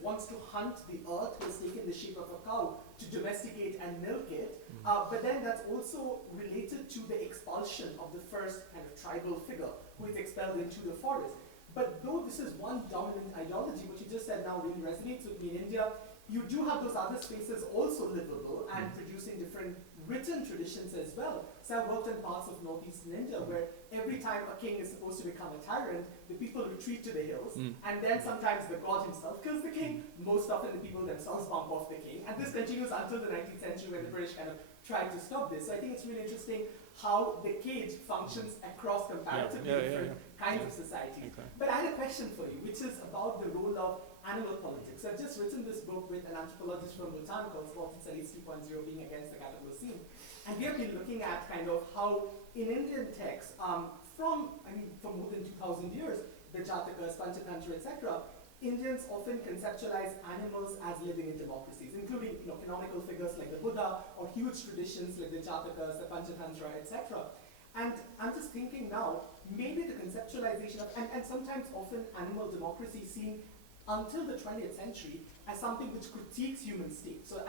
wants to hunt the earth, who has taken the shape of a cow to domesticate and milk it. But then that's also related to the expulsion of the first kind of tribal figure who is expelled into the forest. But though this is one dominant ideology, what you just said now really resonates with me in India, you do have those other spaces also livable and producing different written traditions as well. So I worked in parts of northeastern India where every time a king is supposed to become a tyrant, the people retreat to the hills, and then sometimes the god himself kills the king. Most often the people themselves bump off the king, and this continues until the 19th century when the British kind of tried to stop this. So I think it's really interesting how the cage functions across comparatively different kinds of societies. Okay. But I had a question for you, which is about the role of animal politics. I've just written this book with an anthropologist from Bhutan called Sports and Studies 2.0, being against the capital scene. And we have been looking at kind of how in Indian texts, for more than 2,000 years, the Jatakas, Panchatantra, etc., Indians often conceptualize animals as living in democracies, including canonical figures like the Buddha or huge traditions like the Jatakas, the Panchatantra, etc. And I'm just thinking now, maybe the conceptualization of, and sometimes often animal democracy seen until the 20th century as something which critiques human state. So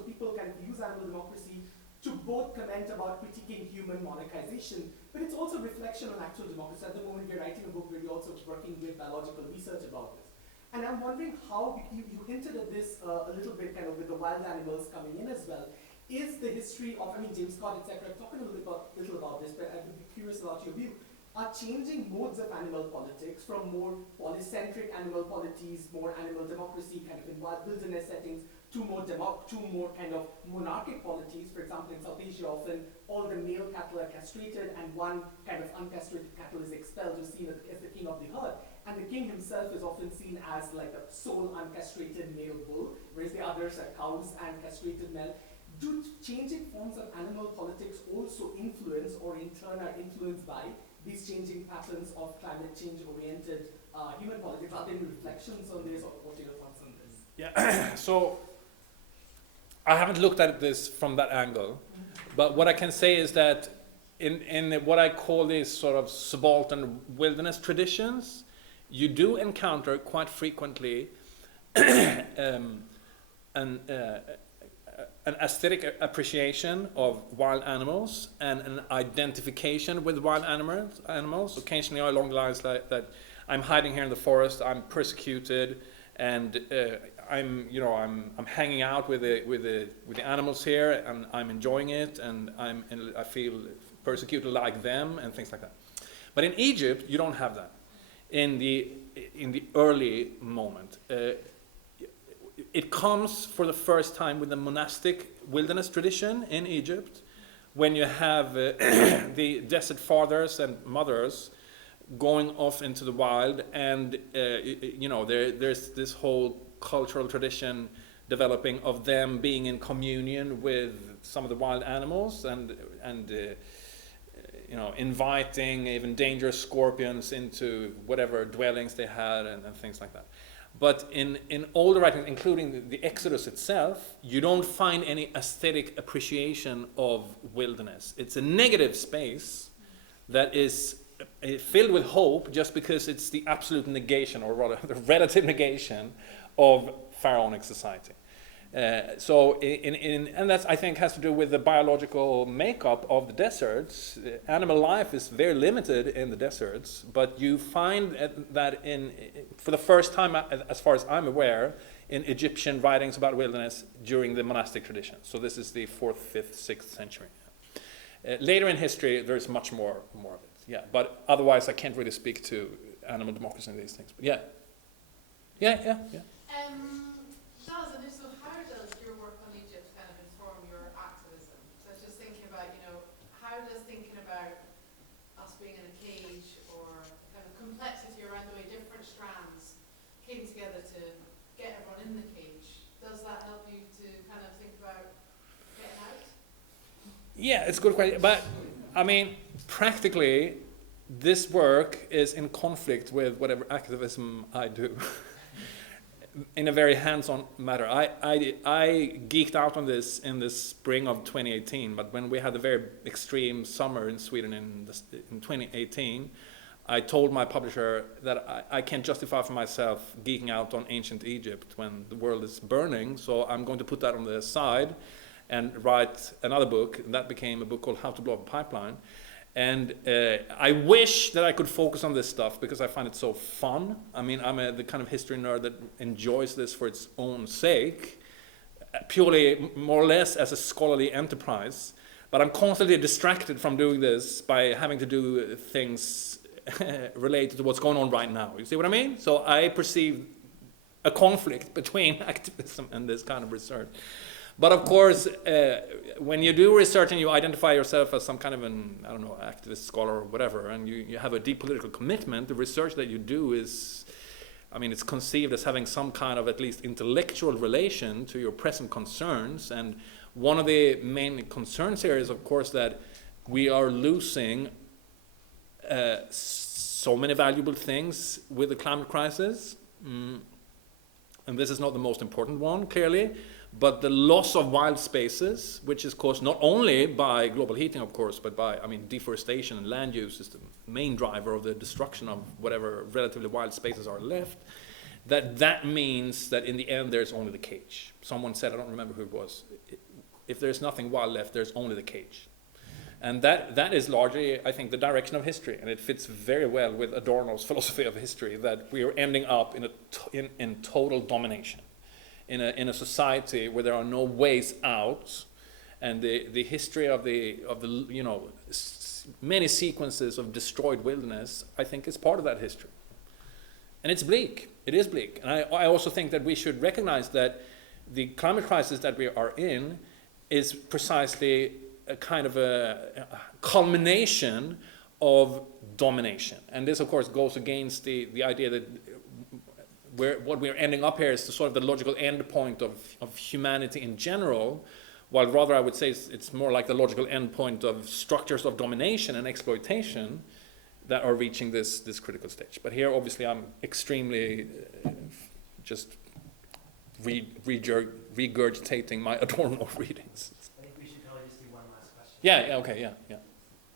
people kind of use animal democracy to both comment about critiquing human monarchization, but it's also reflection on actual democracy. At the moment, we're writing a book where we're also working with biological research about this. And I'm wondering how, you hinted at this a little bit kind of with the wild animals coming in as well. Is the history of, James Scott, etc., I've talked a little about this, but I would be curious about your view. Are changing modes of animal politics from more polycentric animal polities, more animal democracy, kind of in wilderness settings, to more kind of monarchic polities? For example, in South Asia, often all the male cattle are castrated and one kind of uncastrated cattle is expelled to seen as the king of the herd. And the king himself is often seen as like a sole uncastrated male bull, whereas the others are cows and castrated male. Do changing forms of animal politics also influence, or in turn are influenced by, these changing patterns of climate change-oriented human politics? Are there any reflections on this, or what are your thoughts on this? Yeah, so I haven't looked at this from that angle, but what I can say is that in what I call these sort of subaltern wilderness traditions, you do encounter quite frequently an aesthetic appreciation of wild animals and an identification with wild animals. Occasionally along the lines like that, I'm hiding here in the forest, I'm persecuted, and I'm hanging out with the animals here, and I'm enjoying it, and I feel persecuted like them, and things like that. But in Egypt, you don't have that. In the early moment, it comes for the first time with the monastic wilderness tradition in Egypt, when you have the desert fathers and mothers going off into the wild, and there's this whole cultural tradition developing of them being in communion with some of the wild animals, and inviting even dangerous scorpions into whatever dwellings they had, and things like that. But in older writings, including the Exodus itself, you don't find any aesthetic appreciation of wilderness. It's a negative space that is filled with hope just because it's the absolute negation, or rather the relative negation, of pharaonic society. And that's, I think, has to do with the biological makeup of the deserts. Animal life is very limited in the deserts, but you find that for the first time, as far as I'm aware, in Egyptian writings about wilderness during the monastic tradition. So this is the 4th, 5th, 6th century. Later in history, there's much more of it. Yeah, but otherwise, I can't really speak to animal democracy and these things. But yeah. Jonathan, so how does your work on Egypt kind of inform your activism? So I was just thinking about, how does thinking about us being in a cage, or kind of complexity around the way different strands came together to get everyone in the cage, does that help you to kind of think about getting out? Yeah, it's a good question. But, I mean, practically, this work is in conflict with whatever activism I do. In a very hands-on matter. I geeked out on this in the spring of 2018, but when we had a very extreme summer in Sweden in 2018, I told my publisher that I can't justify for myself geeking out on ancient Egypt when the world is burning, so I'm going to put that on the side and write another book. And that became a book called How to Blow Up a Pipeline. And I wish that I could focus on this stuff because I find it so fun. I mean, I'm the kind of history nerd that enjoys this for its own sake, purely, more or less, as a scholarly enterprise. But I'm constantly distracted from doing this by having to do things related to what's going on right now. You see what I mean? So I perceive a conflict between activism and this kind of research. But of course, when you do research and you identify yourself as some kind of an, I don't know, activist, scholar, or whatever, and you have a deep political commitment, the research that you do is, I mean, it's conceived as having some kind of at least intellectual relation to your present concerns. And one of the main concerns here is, of course, that we are losing so many valuable things with the climate crisis. And this is not the most important one, clearly. But the loss of wild spaces, which is caused not only by global heating, of course, but by, I mean, deforestation and land use is the main driver of the destruction of whatever relatively wild spaces are left, that means that in the end there's only the cage. Someone said, I don't remember who it was, if there's nothing wild left, there's only the cage. And that is largely, I think, the direction of history, and it fits very well with Adorno's philosophy of history, that we are ending up in total domination. In a society where there are no ways out, and the history of the many sequences of destroyed wilderness, I think, is part of that history. And it's bleak. It is bleak. And I also think that we should recognize that the climate crisis that we are in is precisely a kind of a culmination of domination. And this, of course, goes against the idea that what we're ending up here is the sort of the logical end point of humanity in general, while rather I would say it's more like the logical end point of structures of domination and exploitation that are reaching this critical stage. But here, obviously, I'm extremely just regurgitating my Adorno readings. I think we should probably just do one last question. Yeah, okay, yeah.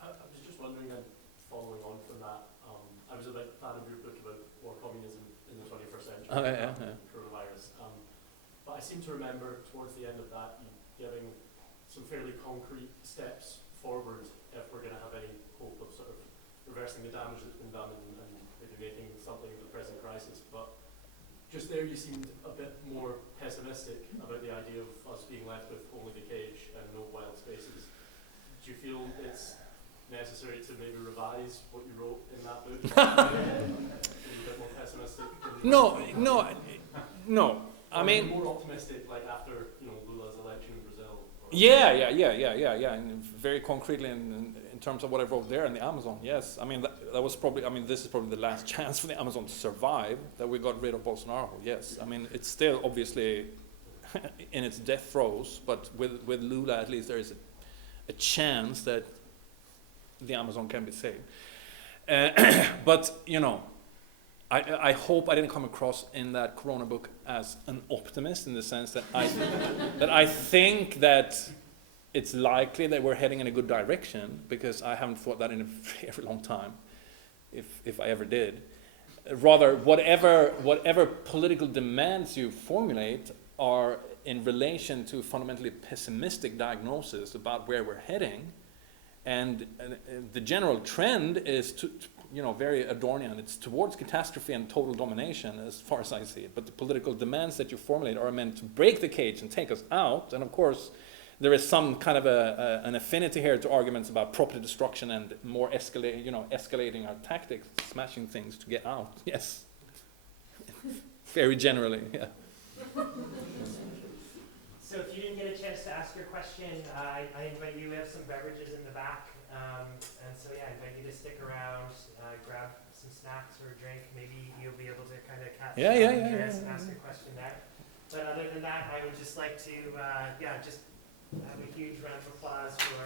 I was just wondering, and following on from that, I was a big fan of your book about war communism in the 21st century, coronavirus. But I seem to remember towards the end of that, you giving some fairly concrete steps forward if we're going to have any hope of sort of reversing the damage that's been done and maybe making something of the present crisis. But just there you seemed a bit more pessimistic about the idea of us being left with only the cage and no wild spaces. Do you feel it's necessary to maybe revise what you wrote in that book? A bit more pessimistic? No. I mean, more optimistic, like after Lula's election in Brazil. Yeah. And very concretely in terms of what I wrote there in the Amazon, yes. I mean, that was probably. I mean, this is probably the last chance for the Amazon to survive. That we got rid of Bolsonaro. Yes. I mean, it's still obviously in its death throes, but with Lula at least there is a chance that the Amazon can be saved. But I hope I didn't come across in that Corona book as an optimist, in the sense that I think that it's likely that we're heading in a good direction, because I haven't thought that in a very long time. if I ever did. Rather, whatever political demands you formulate are in relation to fundamentally pessimistic diagnosis about where we're heading, and the general trend is very Adornian. It's towards catastrophe and total domination, as far as I see it. But the political demands that you formulate are meant to break the cage and take us out. And of course, there is some kind of an affinity here to arguments about property destruction and more escalating our tactics, smashing things to get out. Yes, very generally, yeah. So if you didn't get a chance to ask your question, I invite you. We have some beverages in the back, and so yeah, I invite you to stick around, grab some snacks or a drink. Maybe you'll be able to kind of catch Andreas and ask a question there. But other than that, I would just like to just have a huge round of applause for.